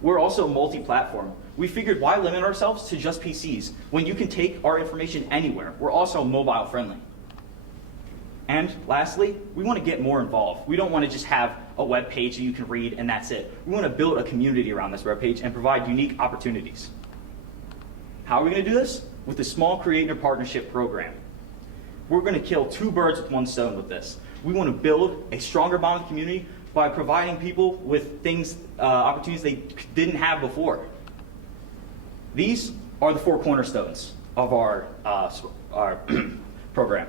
We're also multi-platform. We figured, why limit ourselves to just PCs when you can take our information anywhere? We're also mobile friendly. And lastly, we want to get more involved. We don't want to just have a web page that you can read and that's it. We want to build a community around this web page and provide unique opportunities. How are we going to do this? With the Small Creator Partnership Program. We're going to kill two birds with one stone with this. We want to build a stronger bond with the community by providing people with things, opportunities they didn't have before. These are the four cornerstones of our program.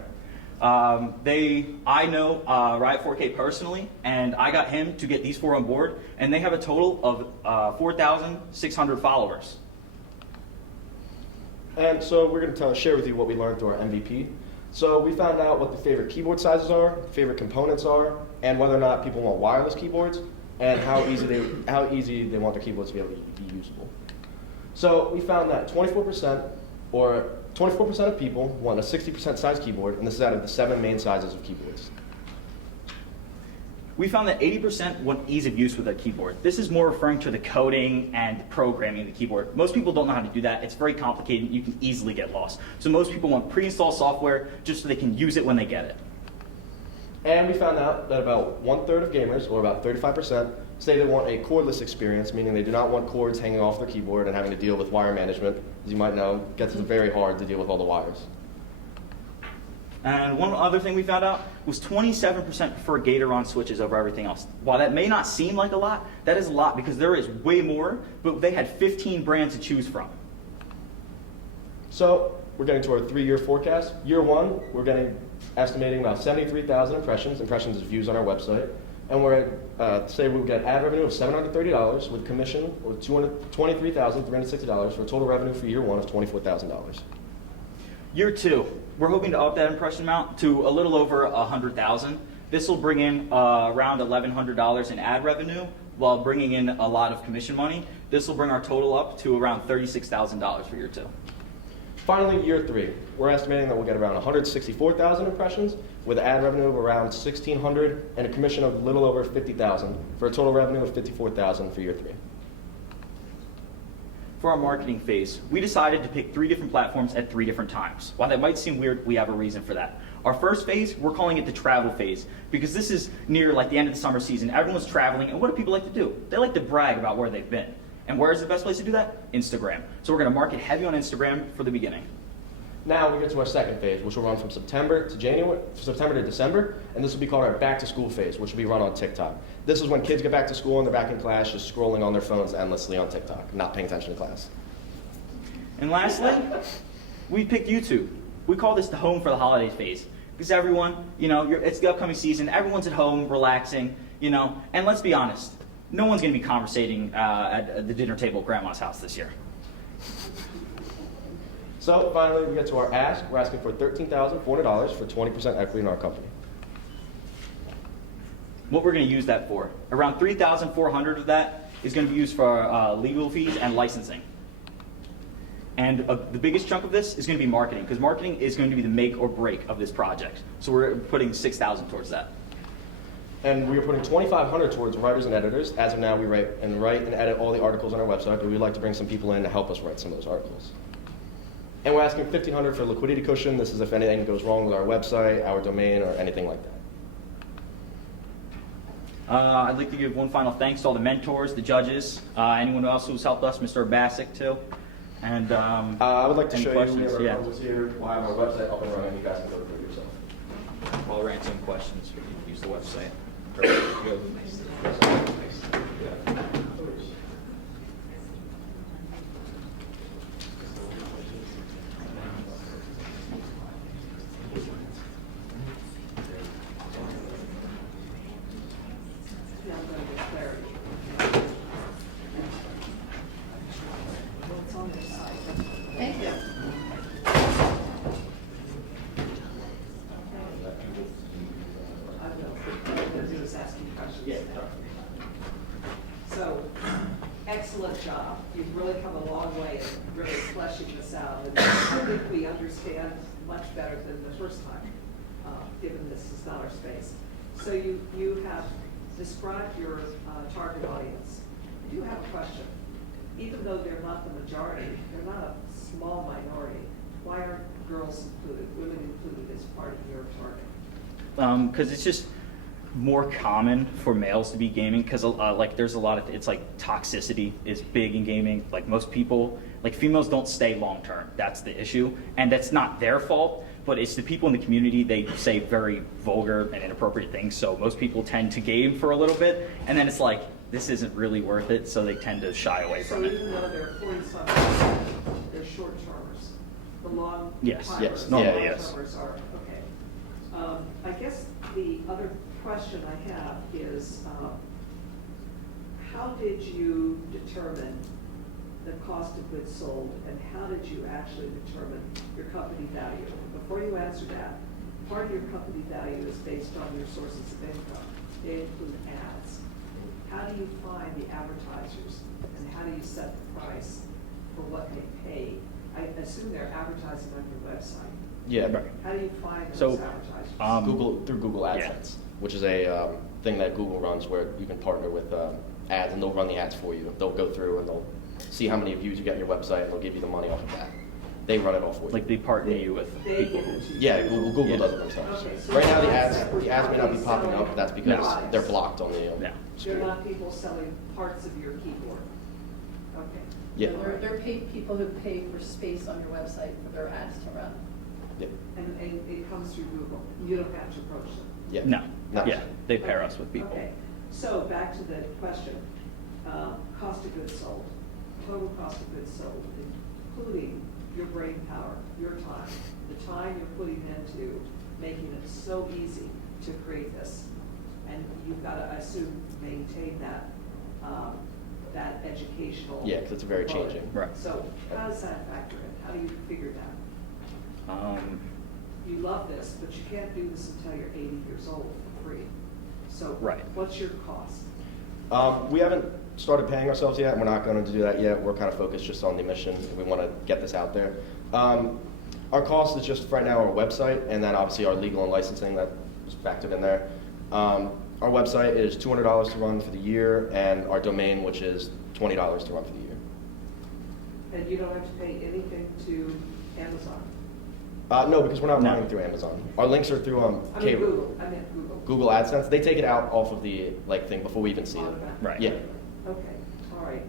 I know Riot 4K personally, and I got him to get these four on board, and they have a total of 4,600 followers. And so we're going to share with you what we learned through our MVP. So we found out what the favorite keyboard sizes are, favorite components are, and whether or not people want wireless keyboards, and how easy they want their keyboards to be able to be usable. So we found that 24%, or 24% of people want a 60% size keyboard, and this is out of the 7 main sizes of keyboards. We found that 80% want ease of use with a keyboard. This is more referring to the coding and programming of the keyboard. Most people don't know how to do that. It's very complicated. You can easily get lost. So most people want pre-installed software just so they can use it when they get it. And we found out that about 1/3 of gamers, or about 35%, say they want a cordless experience, meaning they do not want cords hanging off their keyboard and having to deal with wire management. As you might know, it gets very hard to deal with all the wires. And one other thing we found out was 27% prefer Gatoron switches over everything else. While that may not seem like a lot, that is a lot because there is way more, but they had 15 brands to choose from. So we're getting to our 3-year forecast. Year 1, we're estimating about 73,000 impressions. Impressions is views on our website. And we're say we'll get ad revenue of $730 with commission of $23,360 for a total revenue for year 1 of $24,000. Year 2, we're hoping to up that impression amount to a little over 100,000. This will bring in around $1,100 in ad revenue while bringing in a lot of commission money. This will bring our total up to around $36,000 for year 2. Finally, year 3, we're estimating that we'll get around 164,000 impressions with ad revenue of around $1,600 and a commission of a little over $50,000 for a total revenue of $54,000 for year 3. For our marketing phase, we decided to pick 3 different platforms at 3 different times. While that might seem weird, we have a reason for that. Our first phase, we're calling it the travel phase because this is near like the end of the summer season. Everyone's traveling, and what do people like to do? They like to brag about where they've been. And where is the best place to do that? Instagram. So we're going to market heavy on Instagram for the beginning. Now we get to our second phase, which will run from September to December, and this will be called our back to school phase, which will be run on TikTok. This is when kids get back to school and they're back in class, just scrolling on their phones endlessly on TikTok, not paying attention to class. And lastly, we picked YouTube. We call this the home for the holiday phase because everyone, it's the upcoming season. Everyone's at home, relaxing, and let's be honest, no one's going to be conversating at the dinner table at Grandma's house this year. So finally, we get to our ask. We're asking for $13,400 for 20% equity in our company. What we're going to use that for? Around $3,400 of that is going to be used for legal fees and licensing. And the biggest chunk of this is going to be marketing, because marketing is going to be the make or break of this project. So we're putting $6,000 towards that. And we are putting $2,500 towards writers and editors. As of now, we write and edit all the articles on our website, but we'd like to bring some people in to help us write some of those articles. And we're asking $1,500 for a liquidity cushion. This is if anything goes wrong with our website, our domain, or anything like that. I'd like to give one final thanks to all the mentors, the judges, anyone else who's helped us, Mr. Bassick too. And I would like to show you, we have our Yeah. articles here. We'll have our website up and running. You guys can go through it yourself. While we're answering questions, we can use the website. Now I'm going to get clarity. Well, it's on their side. Thank you. I don't know. What I'm going to do is ask you questions. Yeah. So, excellent job. You've really come a long way in really fleshing this out. And I think we understand much better than the first time, given this is not our space. So you have described your target audience. I do have a question. Even though they're not the majority, they're not a small minority, why aren't girls included, women included as part of your target? Because it's just more common for males to be gaming because like there's a lot of it's like toxicity is big in gaming. Like most people, like females don't stay long term. That's the issue, and that's not their fault. But it's the people in the community. They say very vulgar and inappropriate things. So most people tend to game for a little bit, and then it's like this isn't really worth it. So they tend to shy away from it. So even though they're 40-something, they're short termers. The long Yes. timers, Yes. the Normally, long yes. termers are okay. I guess the other question I have is, how did you determine the cost of goods sold, and how did you actually determine your company value? Before you answer that, part of your company value is based on your sources of income. They include ads. How do you find the advertisers, and how do you set the price for what they pay I assume they're advertising on your website. Yeah, How do you find those So, advertisers? through Google AdSense, which is a thing that Google runs where you can partner with ads, and they'll run the ads for you. They'll go through and they'll see how many views you get on your website, and they'll give you the money off of that. They run it all for you. Like they partner you with They people give who. it to you. Yeah, Google Yeah. does it themselves. Okay, so Right now, the that's ads may not be popping up, but that's because No. they're blocked on the Yeah. They're screen. not people selling parts of your keyboard. Okay. Yeah. They're paid people who pay for space on your website for their ads to run. Yeah. And it comes through Google. You don't have to approach them. Yeah. No. No. Yeah. They pair us with people. Okay, so back to the question, cost of goods sold, total cost of goods sold, including your brain power, your time, the time you're putting into making it so easy to create this. And you've got to, I assume, maintain that, that educational. Yeah, 'cause it's very component. changing. Right. So how does that factor in? How do you figure that? You love this, but you can't do this until you're 80 years old for free. So Right. what's your cost? We haven't started paying ourselves yet, and we're not going to do that yet. We're kind of focused just on the mission. We want to get this out there. Our cost is just right now our website, and then obviously our legal and licensing that was factored in there. Our website is $200 to run for the year, and our domain, which is $20 to run for the year. And you don't have to pay anything to Amazon? No, because we're not No. running through Amazon. Our links are through I mean Google, I meant Google. Google AdSense. They take it out off of the thing before we even see it. Right. Yeah. Okay, all right.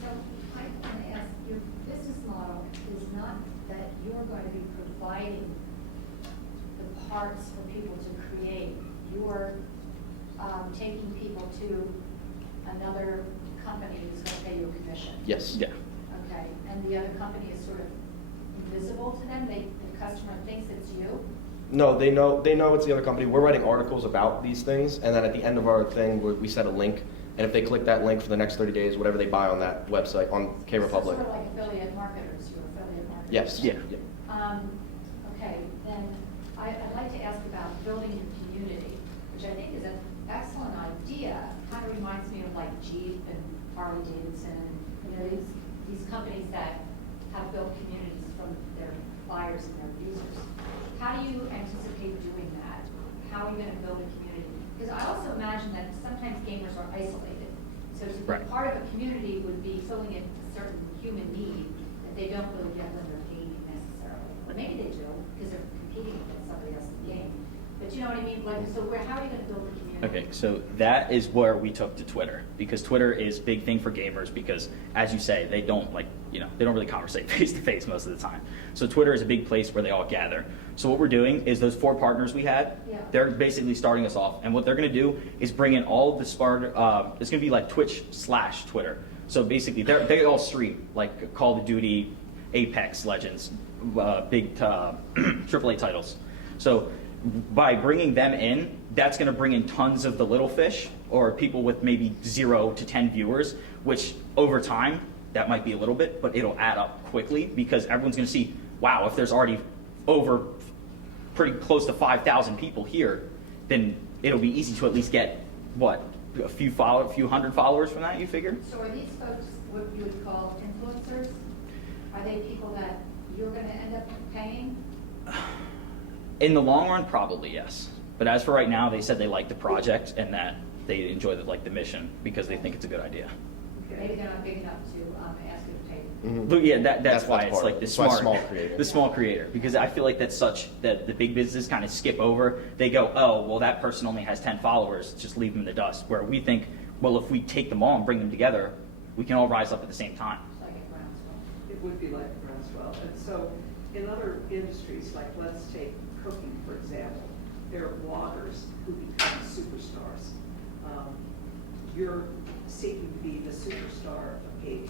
So I want to ask, your business model is not that you're going to be providing the parts for people to create. You're taking people to another company who's going to pay you a commission. Yes. Yeah. Okay, and the other company is sort of invisible to them? The customer thinks it's you? No, they know it's the other company. We're writing articles about these things, and then at the end of our thing, we set a link, and if they click that link for the next 30 days, whatever they buy on that website, on K-Republic. So sort of like affiliate marketers, you're affiliate marketers? Yes. Yeah. Okay, then I'd like to ask about building your community, which I think is an excellent idea. Kind of reminds me of like Jeep and Harley Davidson, you know, these companies that have built communities from their buyers and their users. How do you anticipate doing that? How are you going to build a community? Because I also imagine that sometimes gamers are isolated. So to be Right. part of a community would be filling in a certain human need that they don't really get when they're gaming necessarily. Or maybe they do, because they're competing against somebody else in the game. But you know what I mean? Like, so how are you going to build a community? Okay, so that is where we took to Twitter, because Twitter is a big thing for gamers because, as you say, they don't they don't really conversate face to face most of the time. So Twitter is a big place where they all gather. So what we're doing is those 4 partners we had, Yeah. they're basically starting us off, and what they're going to do is bring in all of the it's going to be like Twitch/Twitter. So basically, they all stream like Call of Duty, Apex Legends, big AAA titles. So by bringing them in, that's going to bring in tons of the little fish or people with maybe 0 to 10 viewers, which over time, that might be a little bit, but it'll add up quickly because everyone's going to see, wow, if there's already over pretty close to 5,000 people here, then it'll be easy to at least get, what, a few hundred followers from that, you figure? So are these folks what you would call influencers? Are they people that you're going to end up paying? In the long run, probably yes. But as for right now, they said they like the project and that they enjoy the mission because they think it's a good idea. Maybe they're not big enough to ask you to pay. But yeah, that's why part it's of like it. the That's why small creator. the small creator, because I feel like that's that the big business kind of skip over. They go, oh, well, that person only has 10 followers, just leave them in the dust. Where we think, well, if we take them all and bring them together, we can all rise up at the same time. It's like a groundswell. It would be like a groundswell. And so in other industries, like let's take cooking, for example, there are bloggers who become superstars. You're seeking to be the superstar of gaming.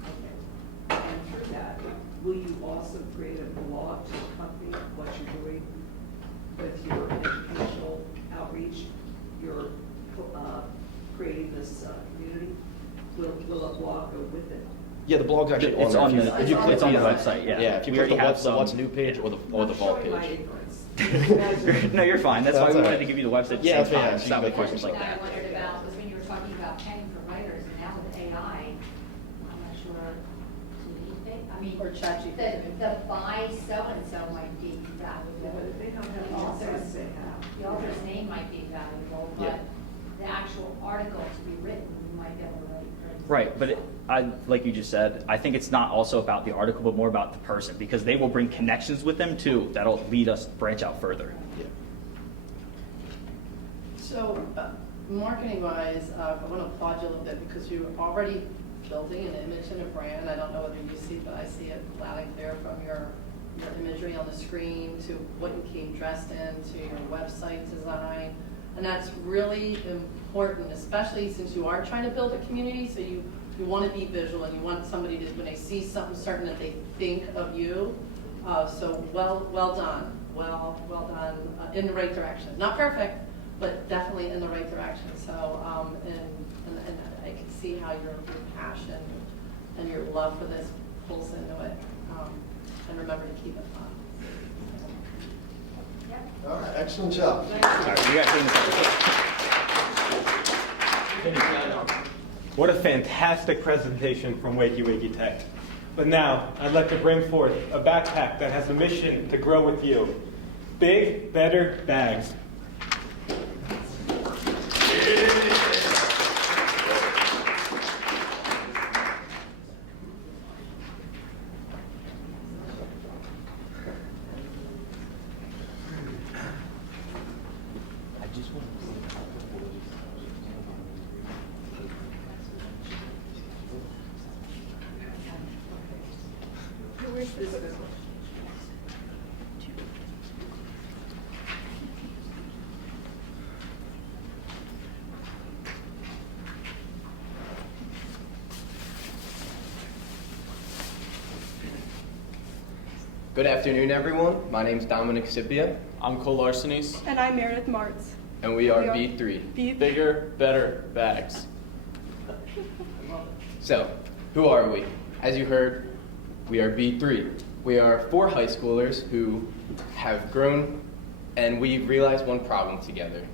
Okay. And through that, will you also create a blog to accompany what you're doing with your educational outreach? You're creating this community? Will a blog go with it? Yeah, the blog's actually It's on on there. the If you click it's on the the- website. Yeah, Yeah, if you We click the already have what's some- new page or the I'm vault showing my page. ignorance. No, you're fine. That's why That's we all wanted right. to give you the website at the Yeah, same that's time. right. Stop with Yeah, questions like That I that. wondered about was when you were talking about paying for writers, and now with AI, mean, Or ChatGPT. the buy so-and-so might be valuable. They don't have The the author's- access they have. The author's name might be valuable, Yeah. but the actual article to be written, you might be able to write. Right, but like you just said, I think it's not also about the article, but more about the person, because they will bring connections with them too that'll lead us branch out further. So, marketing-wise, I want to applaud you a little bit because you're already building an image and a brand. I don't know whether you see, but I see it loud and clear from your imagery on the screen to what you came dressed in to your website design. And that's really important, especially since you are trying to build a community, so you want to be visual and you want somebody to, when they see something certain, that they think of you. So well done, well done, in the right direction. Not perfect, but definitely in the right direction. So, and I can see how your passion and your love for this pulls into it. And remember to keep it fun. All right, excellent job. All right, you guys clean this up. What a fantastic presentation from Wakey Wakey Tech. But now, I'd like to bring forth a backpack that has the mission to grow with you. Big, better bags. Good afternoon, everyone. My name is Dominic Scipia, I'm Cole Larsenes. And I'm Meredith Martz. and we are B3. Bigger, better bags. So, who are we? As you heard, we are B3. We are 4 high schoolers who have grown, and we've realized one problem together,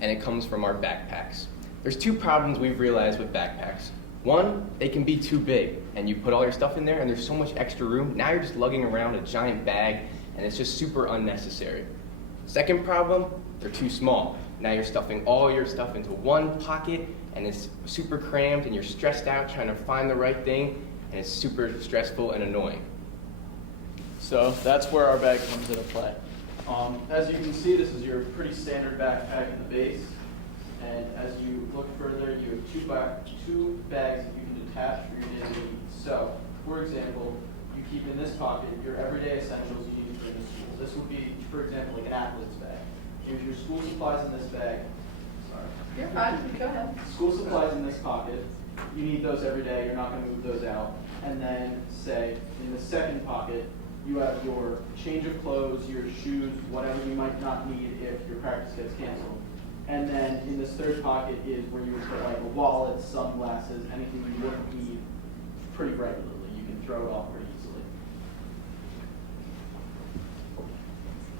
and it comes from our backpacks. There's 2 problems we've realized with backpacks. One, they can be too big, and you put all your stuff in there, and there's so much extra room. Now you're just lugging around a giant bag, and it's just super unnecessary. Second problem, they're too small. Now you're stuffing all your stuff into one pocket, and it's super crammed, and you're stressed out trying to find the right thing, and it's super stressful and annoying. So that's where our bag comes into play. As you can see, this is your pretty standard backpack in the base. And as you look further, you have two bags that you can detach for your daily needs. So, for example, you keep in this pocket your everyday essentials you need to bring to school. This would be, for example, like an athlete's bag. You have your school supplies in this bag. Sorry. You're fine, go ahead. School supplies in this pocket. You need those every day. You're not going to move those out. And then, say, in the second pocket, you have your change of clothes, your shoes, whatever you might not need if your practice gets canceled. And then in this third pocket is where you would put like a wallet, sunglasses, anything you wouldn't need pretty regularly. You can throw it off pretty easily.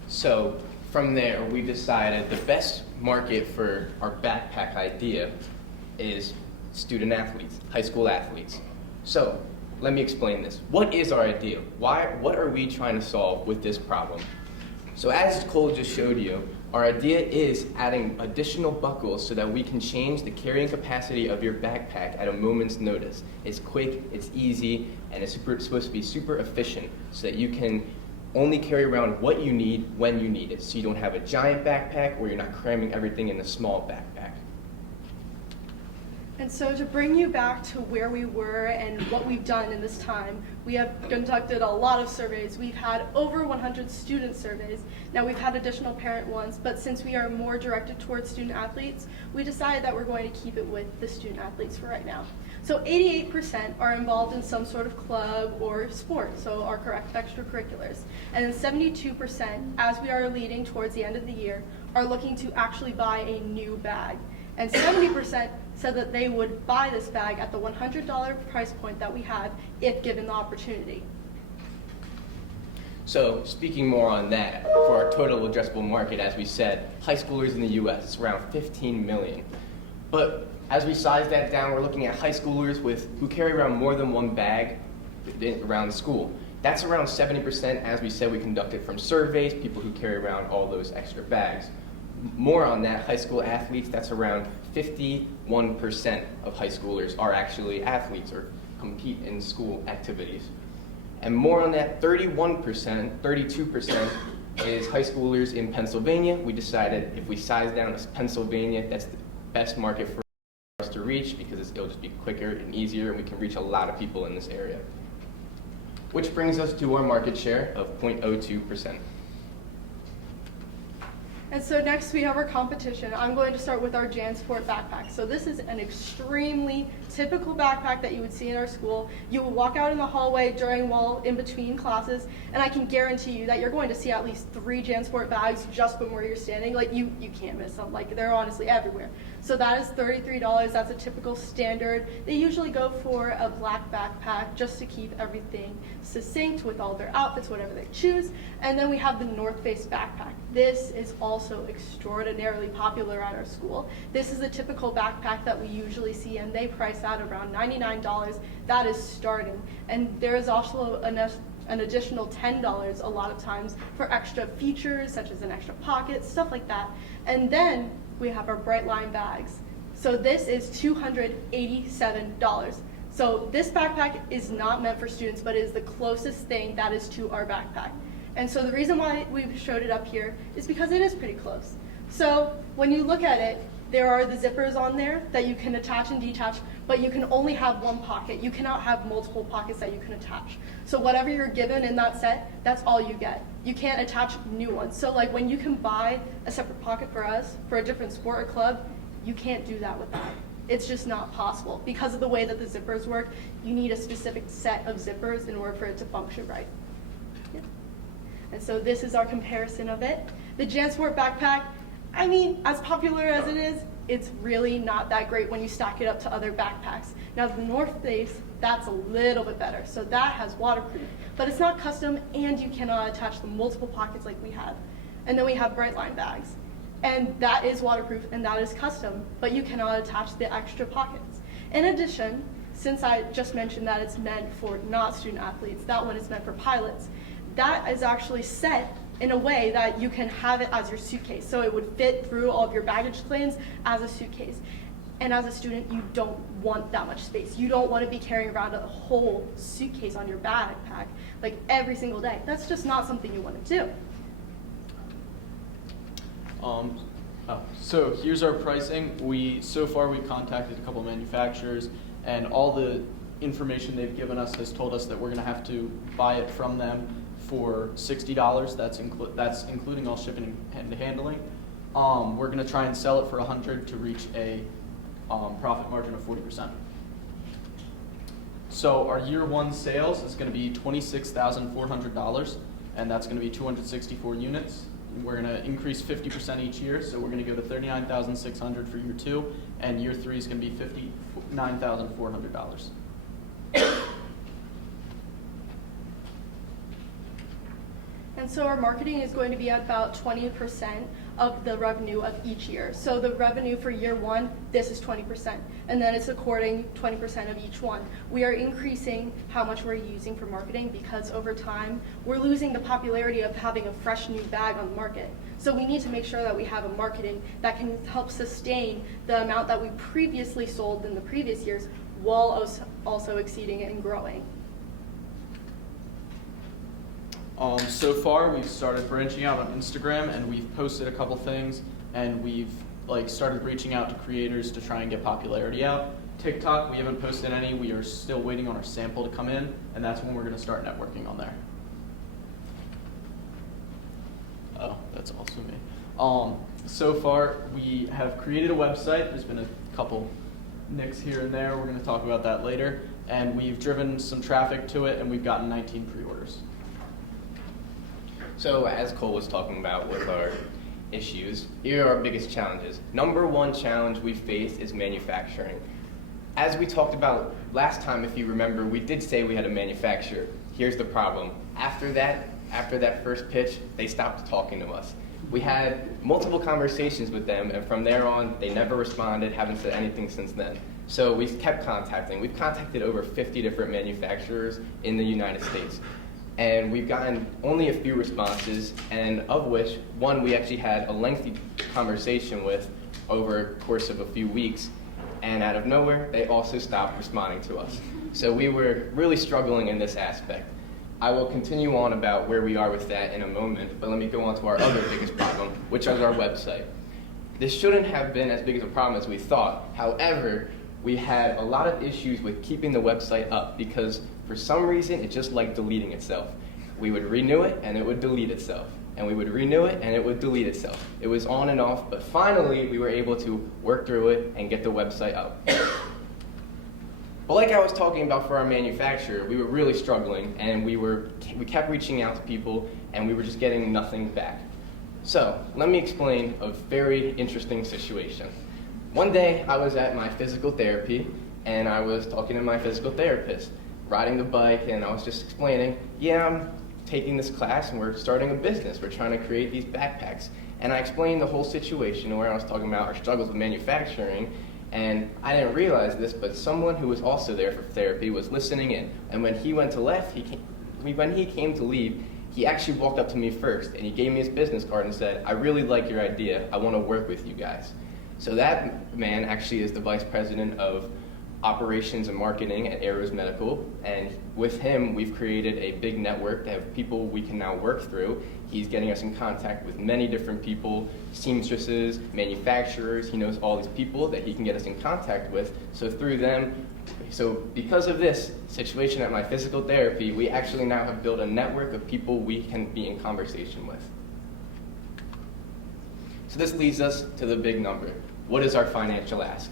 So from there, we decided the best market for our backpack idea is student athletes, high school athletes. So let me explain this. What is our idea? What are we trying to solve with this problem? So as Cole just showed you, our idea is adding additional buckles so that we can change the carrying capacity of your backpack at a moment's notice. It's quick, it's easy, and it's supposed to be super efficient so that you can only carry around what you need when you need it. So you don't have a giant backpack or you're not cramming everything in a small backpack. And so to bring you back to where we were and what we've done in this time, we have conducted a lot of surveys. We've had over 100 student surveys. Now we've had additional parent ones, but since we are more directed towards student athletes, we decided that we're going to keep it with the student athletes for right now. So 88% are involved in some sort of club or sport, so our correct extracurriculars. And then 72%, as we are leading towards the end of the year, are looking to actually buy a new bag. And 70% said that they would buy this bag at the $100 price point that we have if given the opportunity. So speaking more on that, for our total addressable market, as we said, high schoolers in the US, it's around 15 million. But as we size that down, we're looking at high schoolers who carry around more than one bag, around the school. That's around 70%, as we said, we conducted from surveys, people who carry around all those extra bags. More on that, high school athletes, that's around 51% of high schoolers are actually athletes or compete in school activities. And more on that, 32% is high schoolers in Pennsylvania. We decided if we size down as Pennsylvania, that's the best market for us to reach because it'll just be quicker and easier, and we can reach a lot of people in this area. Which brings us to our market share of 0.02%. And so next we have our competition. I'm going to start with our JanSport backpack. So this is an extremely typical backpack that you would see in our school. You would walk out in the hallway while in between classes, and I can guarantee you that you're going to see at least 3 JanSport bags just from where you're standing. Like you can't miss them. Like they're honestly everywhere. So that is $33. That's a typical standard. They usually go for a black backpack just to keep everything succinct with all their outfits, whatever they choose. And then we have the North Face backpack. This is also extraordinarily popular at our school. This is a typical backpack that we usually see, and they price out around $99. That is starting. And there is also an additional $10 a lot of times for extra features, such as an extra pocket, stuff like that. And then we have our Brightline bags. So this is $287. So this backpack is not meant for students, but it is the closest thing that is to our backpack. And so the reason why we've showed it up here is because it is pretty close. So when you look at it, there are the zippers on there that you can attach and detach, but you can only have one pocket. You cannot have multiple pockets that you can attach. So whatever you're given in that set, that's all you get. You can't attach new ones. So like when you can buy a separate pocket for us, for a different sport or club, you can't do that with that. It's just not possible. Because of the way that the zippers work, you need a specific set of zippers in order for it to function right. Yeah. And so this is our comparison of it. The JanSport backpack, I mean, as popular as it is, it's really not that great when you stack it up to other backpacks. Now the North Face, that's a little bit better. So that has waterproof, but it's not custom and you cannot attach the multiple pockets like we have. And then we have Brightline bags. And that is waterproof and that is custom, but you cannot attach the extra pockets. In addition, since I just mentioned that it's meant for not student athletes, that one is meant for pilots. That is actually set in a way that you can have it as your suitcase. So it would fit through all of your baggage claims as a suitcase. And as a student, you don't want that much space. You don't want to be carrying around a whole suitcase on your backpack like every single day. That's just not something you want to do. So here's our pricing. So far we've contacted a couple of manufacturers, and all the information they've given us has told us that we're going to have to buy it from them for $60. That's including all shipping and handling. We're going to try and sell it for $100 to reach a profit margin of 40%. So our year one sales is going to be $26,400, and that's going to be 264 units. We're going to increase 50% each year, so we're going to go to $39,600 for year 2, and year 3 is going to be $59,400. And so our marketing is going to be at about 20% of the revenue of each year. So the revenue for year 1, this is 20%, and then it's according 20% of each one. We are increasing how much we're using for marketing because over time, we're losing the popularity of having a fresh new bag on the market. So we need to make sure that we have a marketing that can help sustain the amount that we previously sold in the previous years while also exceeding it and growing. So far, we've started branching out on Instagram, and we've posted a couple things, and we've started reaching out to creators to try and get popularity out. TikTok, we haven't posted any. We are still waiting on our sample to come in, and that's when we're going to start networking on there. Oh, that's also me. So far, we have created a website. There's been a couple nicks here and there. We're going to talk about that later. And we've driven some traffic to it, and we've gotten 19 pre-orders. So as Cole was talking about with our issues, here are our biggest challenges. Number one challenge we face is manufacturing. As we talked about last time, if you remember, we did say we had a manufacturer. Here's the problem. After that first pitch, they stopped talking to us. We had multiple conversations with them, and from there on, they never responded, haven't said anything since then. So we kept contacting. We've contacted over 50 different manufacturers in the United States. And we've gotten only a few responses, and of which one we actually had a lengthy conversation with over the course of a few weeks. And out of nowhere, they also stopped responding to us. So we were really struggling in this aspect. I will continue on about where we are with that in a moment, but let me go on to our other biggest problem, which is our website. This shouldn't have been as big of a problem as we thought. However, we had a lot of issues with keeping the website up because for some reason it just liked deleting itself. We would renew it and it would delete itself. And we would renew it and it would delete itself. It was on and off, but finally we were able to work through it and get the website up. But like I was talking about for our manufacturer, we were really struggling and we kept reaching out to people and we were just getting nothing back. So let me explain a very interesting situation. One day I was at my physical therapy and I was talking to my physical therapist, riding the bike, and I was just explaining, yeah, I'm taking this class and we're starting a business. We're trying to create these backpacks. And I explained the whole situation where I was talking about our struggles with manufacturing, and I didn't realize this, but someone who was also there for therapy was listening in. And when he went to left, when he came to leave, he actually walked up to me first and he gave me his business card and said, I really like your idea. I want to work with you guys. So that man actually is the vice president of operations and marketing at Arrows Medical, and with him we've created a big network of people we can now work through. He's getting us in contact with many different people, seamstresses, manufacturers. He knows all these people that he can get us in contact with. So through them, because of this situation at my physical therapy, we actually now have built a network of people we can be in conversation with. So this leads us to the big number. What is our financial ask?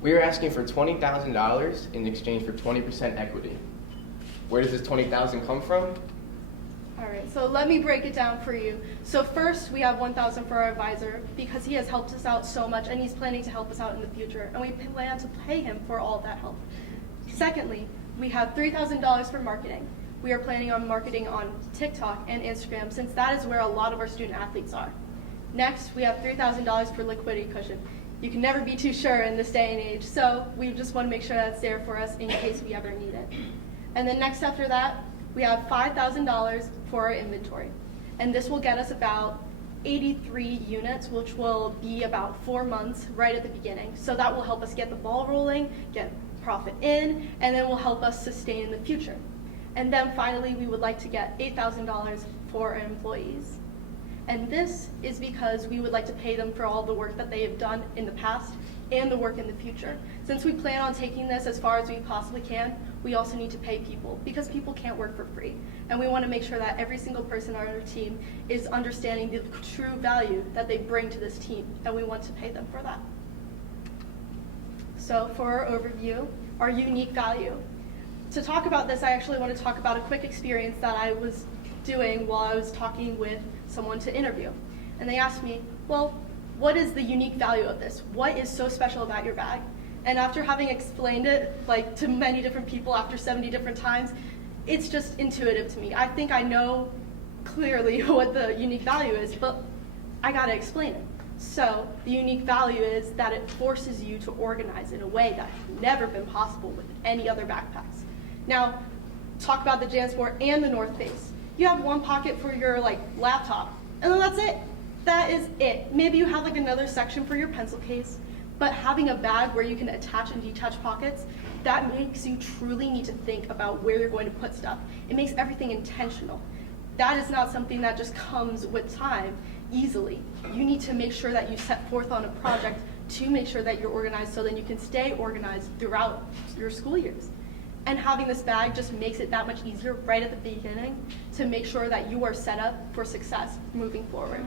We are asking for $20,000 in exchange for 20% equity. Where does this $20,000 come from? All right, so let me break it down for you. So first, we have $1,000 for our advisor because he has helped us out so much and he's planning to help us out in the future, and we plan to pay him for all of that help. Secondly, we have $3,000 for marketing. We are planning on marketing on TikTok and Instagram since that is where a lot of our student athletes are. Next, we have $3,000 for liquidity cushion. You can never be too sure in this day and age, so we just want to make sure that's there for us in case we ever need it. And then next after that, we have $5,000 for our inventory. And this will get us about 83 units, which will be about 4 months right at the beginning. So that will help us get the ball rolling, get profit in, and then will help us sustain in the future. And then finally, we would like to get $8,000 for our employees. And this is because we would like to pay them for all the work that they have done in the past and the work in the future. Since we plan on taking this as far as we possibly can, we also need to pay people because people can't work for free. And we want to make sure that every single person on our team is understanding the true value that they bring to this team, and we want to pay them for that. So for our overview, our unique value. To talk about this, I actually want to talk about a quick experience that I was doing while I was talking with someone to interview. And they asked me, well, what is the unique value of this? What is so special about your bag? And after having explained it to many different people after 70 different times, it's just intuitive to me. I think I know clearly what the unique value is, but I gotta explain it. So the unique value is that it forces you to organize in a way that has never been possible with any other backpacks. Now, talk about the JanSport and the North Face. You have one pocket for your laptop, and then that's it. That is it. Maybe you have another section for your pencil case, but having a bag where you can attach and detach pockets, that makes you truly need to think about where you're going to put stuff. It makes everything intentional. That is not something that just comes with time easily. You need to make sure that you set forth on a project to make sure that you're organized so then you can stay organized throughout your school years. And having this bag just makes it that much easier right at the beginning to make sure that you are set up for success moving forward.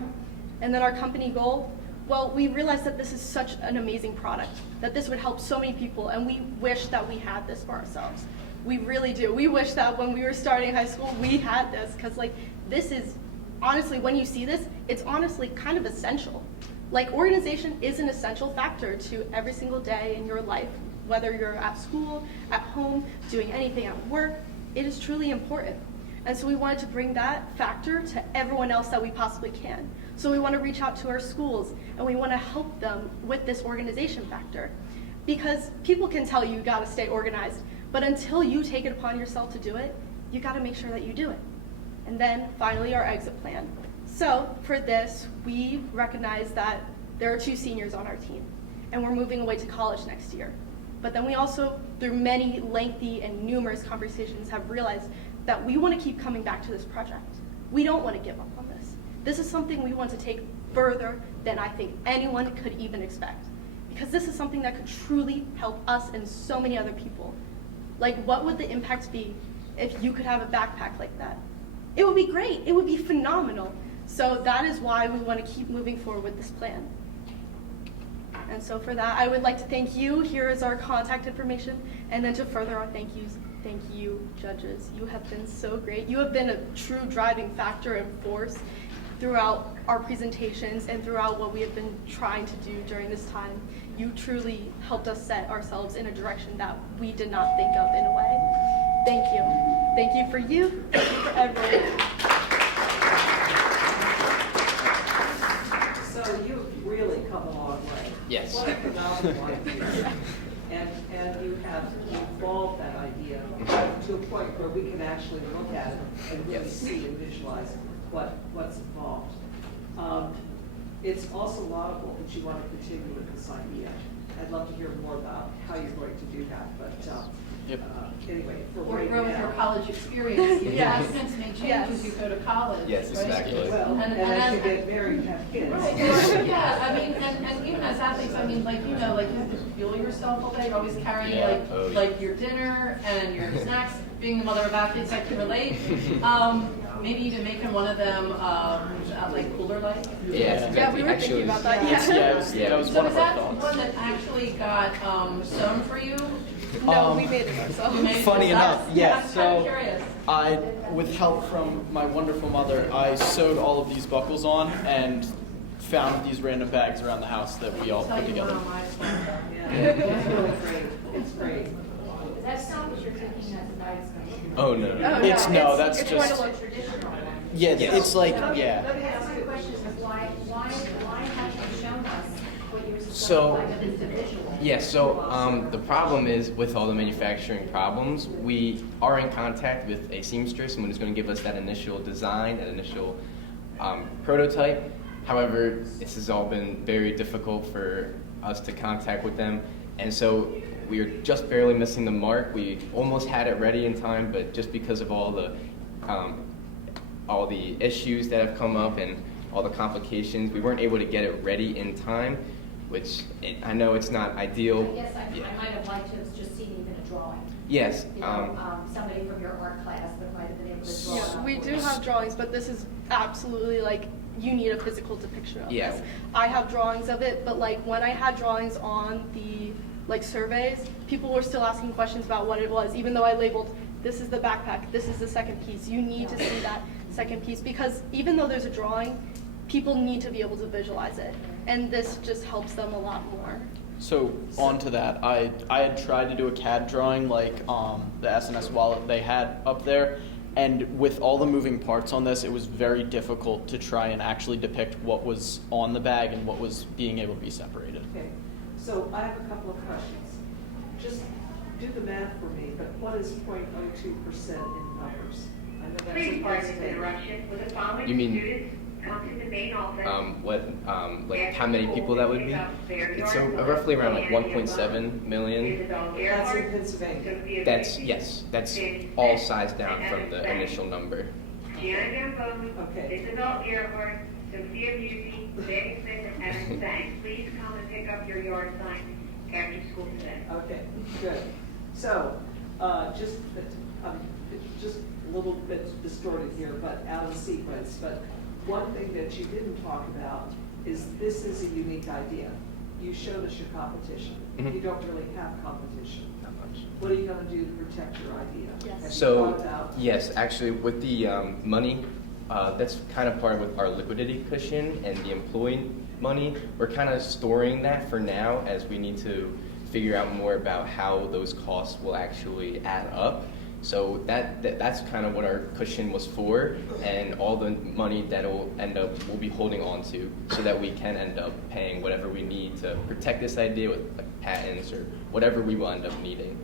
And then our company goal, well, we realized that this is such an amazing product, that this would help so many people, and we wish that we had this for ourselves. We really do. We wish that when we were starting high school, we had this, because this is, honestly, when you see this, it's honestly kind of essential. Organization is an essential factor to every single day in your life. Whether you're at school, at home, doing anything at work, it is truly important. And so we wanted to bring that factor to everyone else that we possibly can. So we want to reach out to our schools, and we want to help them with this organization factor. Because people can tell you gotta stay organized, but until you take it upon yourself to do it, you gotta make sure that you do it. And then finally, our exit plan. So for this, we recognize that there are 2 seniors on our team, and we're moving away to college next year. But then we also, through many lengthy and numerous conversations, have realized that we want to keep coming back to this project. We don't want to give up on this. This is something we want to take further than I think anyone could even expect. Because this is something that could truly help us and so many other people. Like, what would the impact be if you could have a backpack like that? It would be great. It would be phenomenal. So that is why we want to keep moving forward with this plan. And so for that, I would like to thank you. Here is our contact information. And then to further our thank you, judges. You have been so great. You have been a true driving factor and force throughout our presentations and throughout what we have been trying to do during this time. You truly helped us set ourselves in a direction that we did not think of in a way. Thank you. Thank you for you. Thank you for everyone. So you've really come a long way. Yes. What a phenomenal idea. And you have evolved that idea to a point where we can actually look at it and really see and visualize what's involved. It's also laudable that you want to continue with this idea. I'd love to hear more about how you're going to do that, but anyway, for Or right grow with now. your college experience. Your Yes. investments may change Yes. as you go to college. Yes, right? exactly. Well, and as you get married and have kids. Right, yeah, I mean, and even as athletes, I mean, like, you know, like, you have to fuel yourself all day, you're always carrying, Yeah. like, Oh, yeah. like your dinner and your snacks. Being a mother of athletes, I can relate. Maybe even making one of them, like, cooler light. Yeah, Yeah, we were actually, thinking about that. Yeah, Yeah. that was So one is of our that thoughts. one that actually got sewn for you? No, we made it ourselves. You made it Funny enough, yourself? yeah, I'm kind so- of curious. I, with help from my wonderful mother, I sewed all of these buckles on and found these random bags around the house that we all Tell put you together. one of my- Yeah, it's really great. It's great. Is that not what you're thinking as a nice Oh, no, no. Oh, It's no, that's it's going just- to look traditional one? Yeah, Yes. it's like, Let yeah. me ask my question is why haven't you shown us what you're So- like with the visual? Yes, so the problem is with all the manufacturing problems, we are in contact with a seamstress and who's going to give us that initial design, that initial prototype. However, this has all been very difficult for us to contact with them, and so we are just barely missing the mark. We almost had it ready in time, but just because of all the issues that have come up and all the complications, we weren't able to get it ready in time. I know it's not ideal. I guess I might have liked to have just seen even a drawing. Yes. You know, somebody from your art class that might have been able to draw it Yeah, up we for do you. have drawings, but this is absolutely like, you need a physical depiction of Yeah. this. I have drawings of it, but like when I had drawings on the like surveys, people were still asking questions about what it was, even though I labeled, this is the backpack, this is the second piece. You need to see that second piece because even though there's a drawing, people need to be able to visualize it. And this just helps them a lot more. So on to that, I had tried to do a CAD drawing like the SNS wallet they had up there, and with all the moving parts on this, it was very difficult to try and actually depict what was on the bag and what was being able to be separated. Okay, so I have a couple of questions. Just do the math for me, but what is 0.02% in numbers? I know that's a Please pardon this mistake. interruption. Will the following You mean, students come to the main office? like how many people that would be? It's roughly around like 1.7 million. That's in Pennsylvania. That's all sized down from the initial number. Gianna Gamboni, Okay. Isabel Earhart, Sophia Busey, Betty Smith, and Evan Sang. Please come and pick up your yard sign after school today. Okay, good. So, just a little bit distorted here, but out of sequence. But one thing that you didn't talk about is this is a unique idea. You showed us your competition. Mhm. You don't really have competition. Not much. What are you going to do to protect your idea? Yes. Have you So, thought about- yes, actually, with the money, that's kind of part of our liquidity cushion and the employee money. We're kind of storing that for now as we need to figure out more about how those costs will actually add up. So that's kind of what our cushion was for, and all the money that'll end up we'll be holding on to, so that we can end up paying whatever we need to protect this idea with like patents or whatever we will end up needing.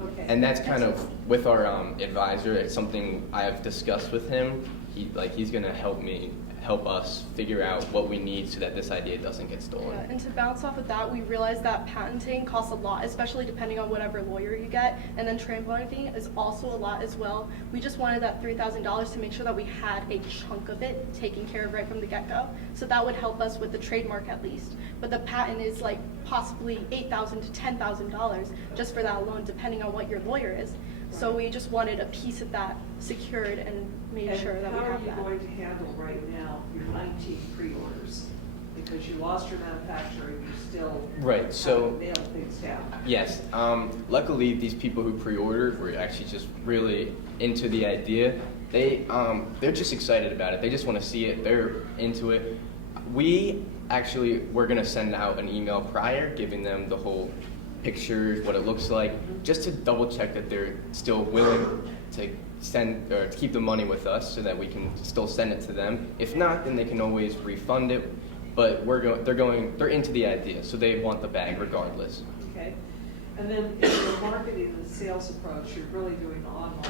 Okay. And that's kind of with our advisor. It's something I have discussed with him. He's gonna help us figure out what we need so that this idea doesn't get stolen. Yeah, and to bounce off of that, we realized that patenting costs a lot, especially depending on whatever lawyer you get, and then trademarking is also a lot as well. We just wanted that $3,000 to make sure that we had a chunk of it taken care of right from the get-go, so that would help us with the trademark at least. But the patent is like possibly $8,000 to $10,000 just for that alone, depending on what your lawyer is. So we just wanted a piece of that secured and made sure that we have that. How are you going to handle right now your 19 pre-orders? Because you lost your manufacturer, you still Right, so haven't nailed things down. yes. Luckily, these people who pre-ordered were actually just really into the idea. They're just excited about it. They just want to see it. They're into it. We actually were going to send out an email prior, giving them the whole picture, what it looks like, just to double check that they're still willing to send or to keep the money with us, so that we can still send it to them. If not, then they can always refund it. But they're into the idea, so they want the bag regardless. Okay. And then in your marketing and sales approach, you're really doing online.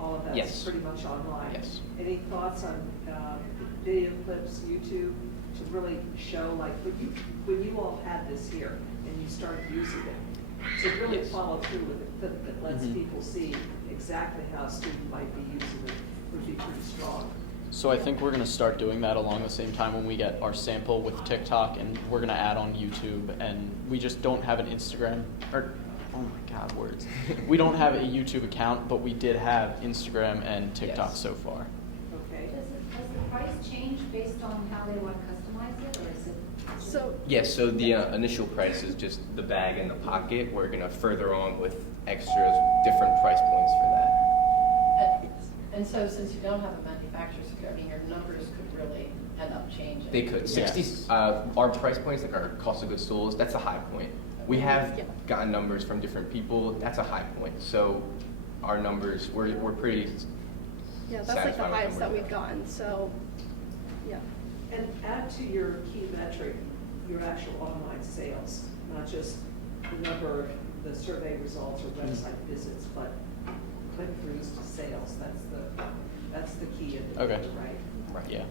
All of that's Yes. pretty much online. Yes. Any thoughts on video clips, YouTube, to really show, like, when you all had this here and you started using it, to really Yes. follow through with a clip that lets people see exactly how a student might be using it would be pretty strong. So I think we're going to start doing that along the same time when we get our sample with TikTok, and we're going to add on YouTube, and we just don't have an Instagram, or, oh my God, words. We don't have a YouTube account, but we did have Instagram and TikTok Yes. so far. Okay. Does the price change based on how they want to customize it, or is it? So Yes, so the initial price is just the bag and the pocket. We're going to further on with extras, different price points for that. And so since you don't have a manufacturer secure, I mean, your numbers could really end up changing. They could. 60, Yes. our price points, like our cost of goods sold, that's a high point. We have Yeah. gotten numbers from different people. That's a high point. So our numbers, we're pretty yeah, that's like the satisfied with highest them. that we've gotten, so, yeah. And add to your key metric, your actual online sales, not just the number of the survey results or website visits, but click-throughs to sales. That's the key indicator, Okay. right? Right. Yeah.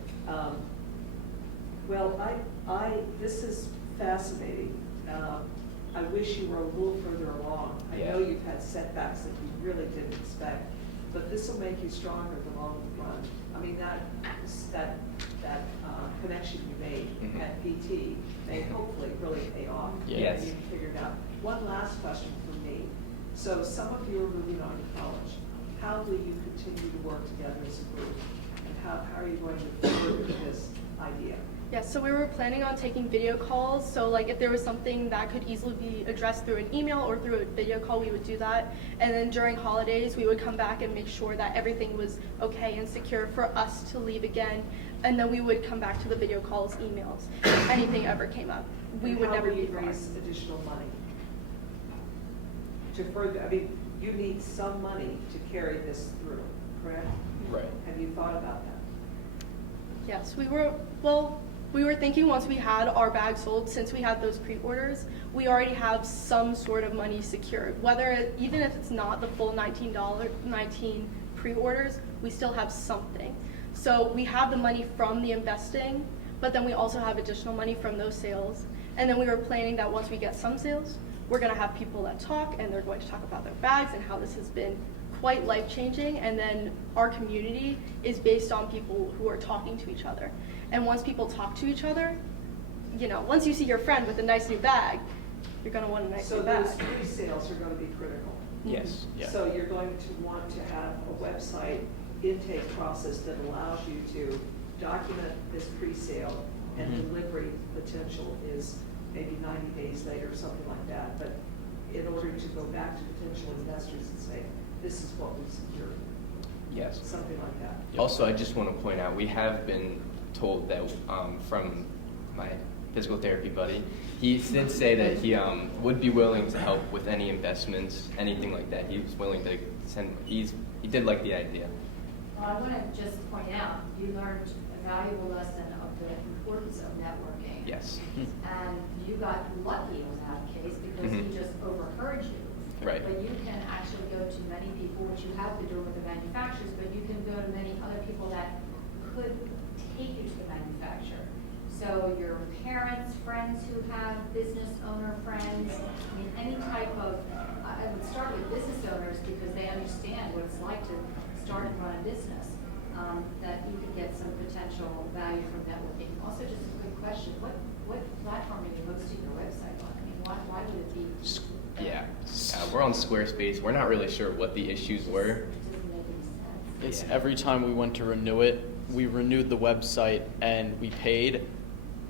Well, this is fascinating. I wish you were a little further along. I know Yeah. you've had setbacks that you really didn't expect, but this will make you stronger in the long run. I mean, that connection you made Mhm. at PT may hopefully really pay off. Yes. And you figured out. One last question for me. So some of you are moving on to college. How will you continue to work together as a group? And how are you going to further this idea? Yeah, so we were planning on taking video calls, so like if there was something that could easily be addressed through an email or through a video call, we would do that. And then during holidays, we would come back and make sure that everything was okay and secure for us to leave again. And then we would come back to the video calls, emails, if anything ever came up. We And would how never will be you far. raise additional money? To further, I mean, you need some money to carry this through, correct? Right. Have you thought about that? Yes, we were thinking once we had our bag sold, since we had those pre-orders, we already have some sort of money secured. Even if it's not the full $19 pre-orders, we still have something. So we have the money from the investing, but then we also have additional money from those sales. And then we were planning that once we get some sales, we're gonna have people that talk, and they're going to talk about their bags and how this has been quite life-changing. And then our community is based on people who are talking to each other. And once people talk to each other, once you see your friend with a nice new bag, you're gonna want a nice new bag. So those pre-sales are going to be critical. Yes. Yeah. So you're going to want to have a website intake process that allows you to document this pre-sale, and delivery potential is maybe 90 days later or something like that. But in order to go back to potential investors and say, this is what we've secured, Yes. something like that. Also, I just want to point out, we have been told that from my physical therapy buddy. He did say that he would be willing to help with any investments, anything like that. He was willing to send. He did like the idea. Well, I want to just point out, you learned a valuable lesson of the importance of networking. Yes. And you got lucky in that case because he just overheard you. Right. But you can actually go to many people, which you have been doing with the manufacturers, but you can go to many other people that could take you to the manufacturer. So your parents, friends who have business owner friends, I mean, any type of, I would start with business owners because they understand what it's like to start and run a business, that you could get some potential value from networking. Also, just a quick question, what platform are you hosting your website on? I mean, why would it be? Yeah, we're on Squarespace. We're not really sure what the issues were. It's every time we went to renew it, we renewed the website and we paid,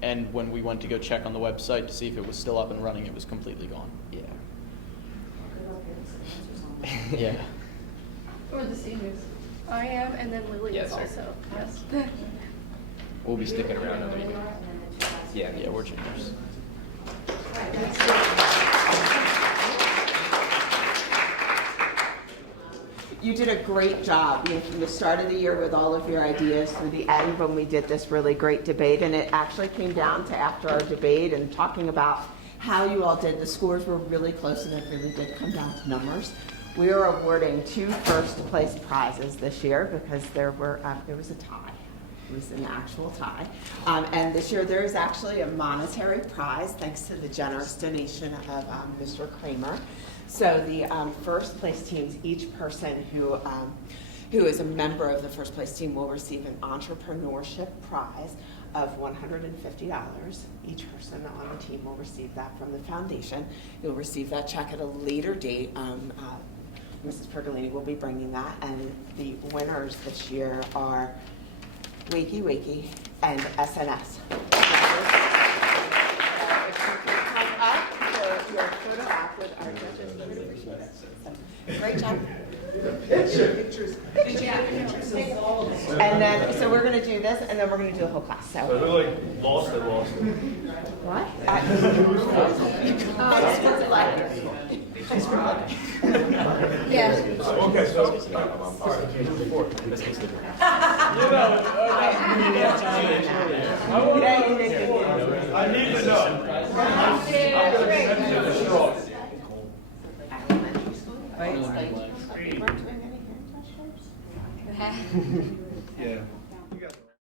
and when we went to go check on the website to see if it was still up and running, it was completely gone. Yeah. Yeah. Who are the seniors? I am, and then Lily Yes, is sir. also. Yes. We'll be sticking around. Yeah. Yeah, we're juniors. You did a great job, from the start of the year with all of your ideas through the end when we did this really great debate. And it actually came down to after our debate and talking about how you all did. The scores were really close and it really did come down to numbers. We are awarding 2 first place prizes this year because there was a tie. It was an actual tie. And this year there is actually a monetary prize thanks to the generous donation of Mr. Kramer. So the first place teams, each person who is a member of the first place team will receive an entrepreneurship prize of $150. Each person on the team will receive that from the foundation. You'll receive that check at a later date. Mrs. Pergolini will be bringing that, and the winners this year are Wakey Wakey and SNS. Your photo op with our judges. We would appreciate it. So, great job. Pictures. Did you get pictures? And then, so we're going to do this, and then we're going to do the whole class. So who lost it? What? Yeah. Okay, so. I need to know. Right?